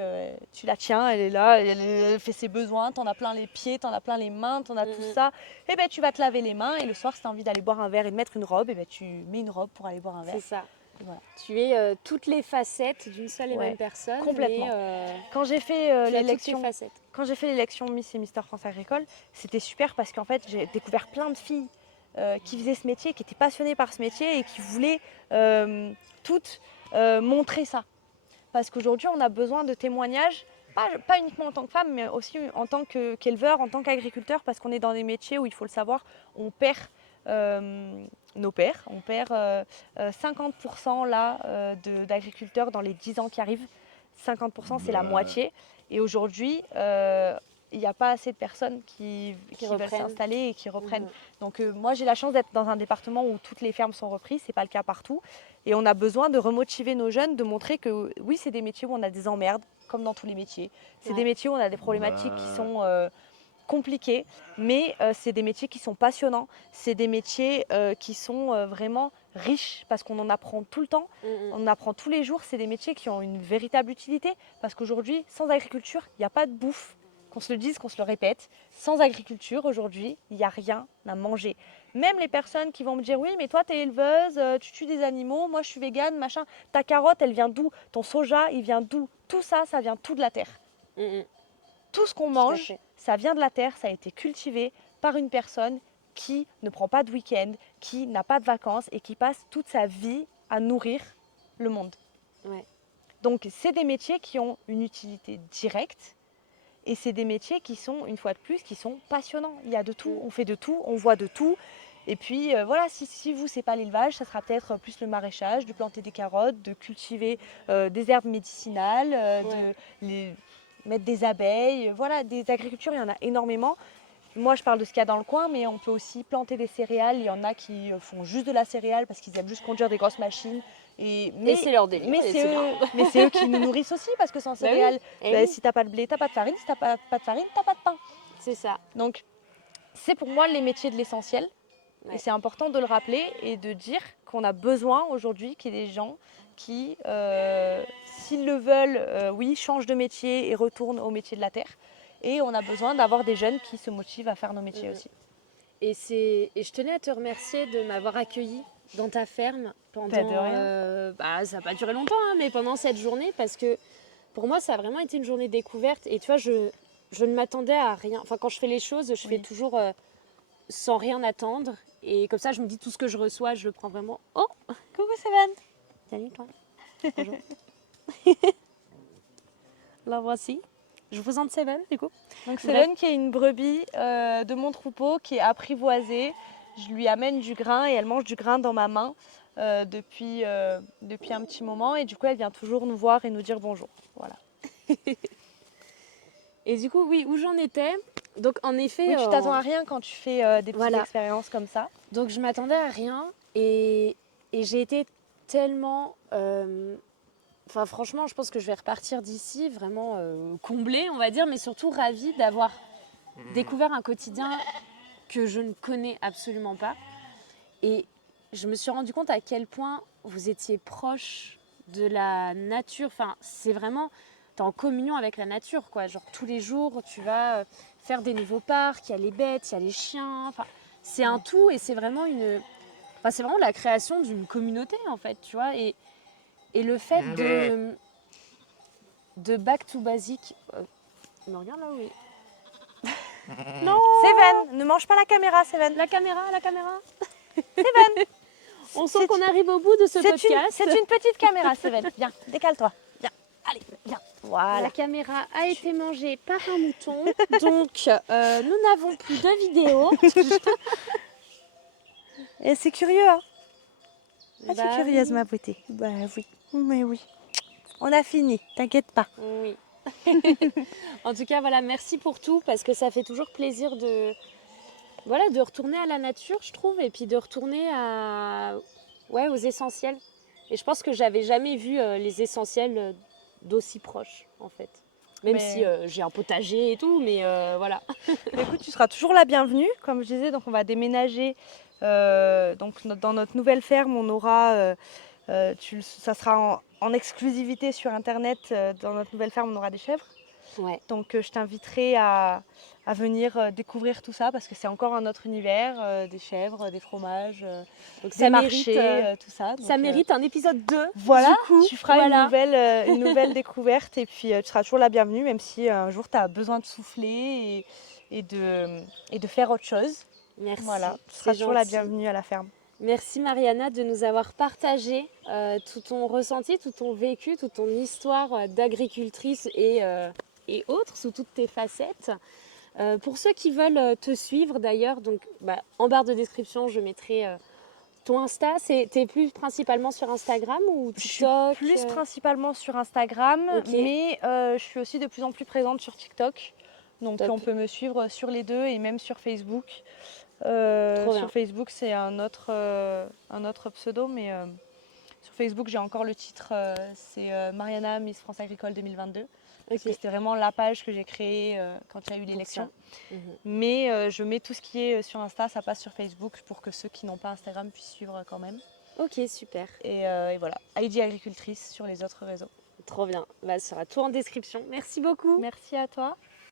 tu la tiens, elle est là, elle fait ses besoins, t'en as plein les pieds, t'en as plein les mains, t'en as tout ça. Et tu vas te laver les mains et le soir, si t'as envie d'aller boire un verre et de mettre une robe, tu mets une robe pour aller boire un verre. C'est ça. Voilà. Tu es toutes les facettes d'une seule et même personne. Complètement. Mais, quand j'ai fait l'élection Miss et Mister France Agricole, c'était super parce qu'en fait, j'ai découvert plein de filles qui faisaient ce métier, qui étaient passionnées par ce métier et qui voulaient toutes montrer ça. Parce qu'aujourd'hui, on a besoin de témoignages, pas uniquement en tant que femme, mais aussi en tant qu'éleveur, en tant qu'agriculteur, parce qu'on est dans des métiers où, il faut le savoir, on perd nos pères. On perd 50% là d'agriculteurs dans les 10 ans qui arrivent. 50%, c'est la moitié. Et aujourd'hui, il n'y a pas assez de personnes qui veulent reprennent. s'installer et qui reprennent. Donc moi j'ai la chance d'être dans un département où toutes les fermes sont reprises, ce n'est pas le cas partout. Et on a besoin de remotiver nos jeunes, de montrer que oui, c'est des métiers où on a des emmerdes, comme dans tous les métiers. C'est des métiers où on a des problématiques qui sont compliquées, mais c'est des métiers qui sont passionnants. C'est des métiers qui sont vraiment riches parce qu'on en apprend tout le temps, on en apprend tous les jours. C'est des métiers qui ont une véritable utilité parce qu'aujourd'hui, sans agriculture, il n'y a pas de bouffe. Qu'on se le dise, qu'on se le répète, sans agriculture, aujourd'hui, il n'y a rien à manger. Même les personnes qui vont me dire, oui, mais toi, tu es éleveuse, tu tues des animaux, moi, je suis végane, machin. Ta carotte, elle vient d'où? Ton soja, il vient d'où? Tout ça, ça vient tout de la terre. Tout ce qu'on mange, ça vient de la terre, ça a été cultivé par une personne qui ne prend pas de week-end, qui n'a pas de vacances et qui passe toute sa vie à nourrir le monde. Donc, c'est des métiers qui ont une utilité directe. Et c'est des métiers qui sont, une fois de plus, qui sont passionnants. Il y a de tout, on fait de tout, on voit de tout. Et puis voilà, si vous, c'est pas l'élevage, ça sera peut-être plus le maraîchage, de planter des carottes, de cultiver des herbes médicinales, mettre des abeilles. Voilà, des agricultures, il y en a énormément. Moi, je parle de ce qu'il y a dans le coin, mais on peut aussi planter des céréales. Il y en a qui font juste de la céréale parce qu'ils aiment juste conduire des grosses machines. Mais c'est leur délire. Mais c'est eux qui nous nourrissent aussi parce que sans céréales, si t'as pas de blé, t'as pas de farine. Si t'as pas de farine, t'as pas de pain. C'est ça. Donc, c'est pour moi les métiers de l'essentiel. Et c'est important de le rappeler et de dire qu'on a besoin aujourd'hui qu'il y ait des gens qui, s'ils le veulent, oui, changent de métier et retournent au métier de la terre. Et on a besoin d'avoir des jeunes qui se motivent à faire nos métiers aussi. Et je tenais à te remercier de m'avoir accueillie dans ta ferme pendant, ça n'a pas duré longtemps, hein, mais pendant cette journée, parce que pour moi, ça a vraiment été une journée découverte. Et tu vois, je ne m'attendais à rien. Enfin, quand je fais les choses, je fais toujours sans rien attendre. Et comme ça, je me dis tout ce que je reçois, je le prends vraiment. Oh, coucou Séven. Salut toi. Bonjour. La voici. Je vous présente Séven, du coup. Donc Séven qui est une brebis de mon troupeau qui est apprivoisée. Je lui amène du grain et elle mange du grain dans ma main depuis un petit moment. Et du coup, elle vient toujours nous voir et nous dire bonjour. Voilà. Et du coup, oui, où j'en étais. Donc en effet... Oui, tu t'attends à rien quand tu fais des petites expériences comme ça. Donc je m'attendais à rien et j'ai été tellement... Enfin, franchement, je pense que je vais repartir d'ici vraiment comblée, on va dire, mais surtout ravie d'avoir découvert un quotidien que je ne connais absolument pas. Et je me suis rendu compte à quel point vous étiez proche de la nature. Enfin, c'est vraiment... T'es en communion avec la nature, quoi. Genre, tous les jours, tu vas faire des nouveaux parcs, il y a les bêtes, il y a les chiens. Enfin, c'est un tout et c'est vraiment une... Enfin, c'est vraiment la création d'une communauté, en fait, tu vois. Et le fait de back to basic... il me regarde là, oui. Non Séven, ne mange pas la caméra, Séven. La caméra. Séven. On sent qu'on arrive au bout de ce podcast. C'est une petite caméra, Séven. Viens, décale-toi. Viens, allez, viens. Voilà. La caméra a été mangée par un mouton, donc nous n'avons plus de vidéo. Et c'est curieux, hein? Tu es curieuse, ma beauté. Bah oui, mais oui. On a fini, t'inquiète pas. Oui. En tout cas, voilà, merci pour tout, parce que ça fait toujours plaisir de retourner à la nature, je trouve, et puis de retourner aux essentiels. Et je pense que j'avais jamais vu les essentiels d'aussi proches, en fait. Même si j'ai un potager et tout, mais voilà. Mais écoute, tu seras toujours la bienvenue, comme je disais, donc on va déménager. Donc dans notre nouvelle ferme, on aura, ça sera en exclusivité sur internet. Dans notre nouvelle ferme, on aura des chèvres. Ouais. Donc je t'inviterai à venir découvrir tout ça parce que c'est encore un autre univers, des chèvres, des fromages, donc des marchés, tout ça. Donc, ça mérite un épisode 2. Voilà, du coup, tu feras une nouvelle découverte et puis tu seras toujours la bienvenue même si un jour tu as besoin de souffler et de faire autre chose. Merci. Voilà, tu seras toujours la bienvenue à la ferme. Merci Mariana de nous avoir partagé tout ton ressenti, tout ton vécu, toute ton histoire d'agricultrice et autres sous toutes tes facettes. Pour ceux qui veulent te suivre d'ailleurs, donc en barre de description je mettrai ton Insta. T'es plus principalement sur Instagram ou TikTok? Je suis plus principalement sur Instagram, mais je suis aussi de plus en plus présente sur TikTok. Donc Top. on peut me suivre sur les deux et même sur Facebook. Trop bien. Sur Facebook, c'est un autre pseudo, mais sur Facebook, j'ai encore le titre, c'est Mariana Miss France Agricole 2022. Parce que Ok. c'était vraiment la page que j'ai créée quand il y a eu Pour l'élection. ça. Mais je mets tout ce qui est sur Insta, ça passe sur Facebook pour que ceux qui n'ont pas Instagram puissent suivre quand même. Ok, super. Et voilà, Heidi Agricultrice sur les autres réseaux. Trop bien. Bah, ça sera tout en description. Merci beaucoup. Merci à toi.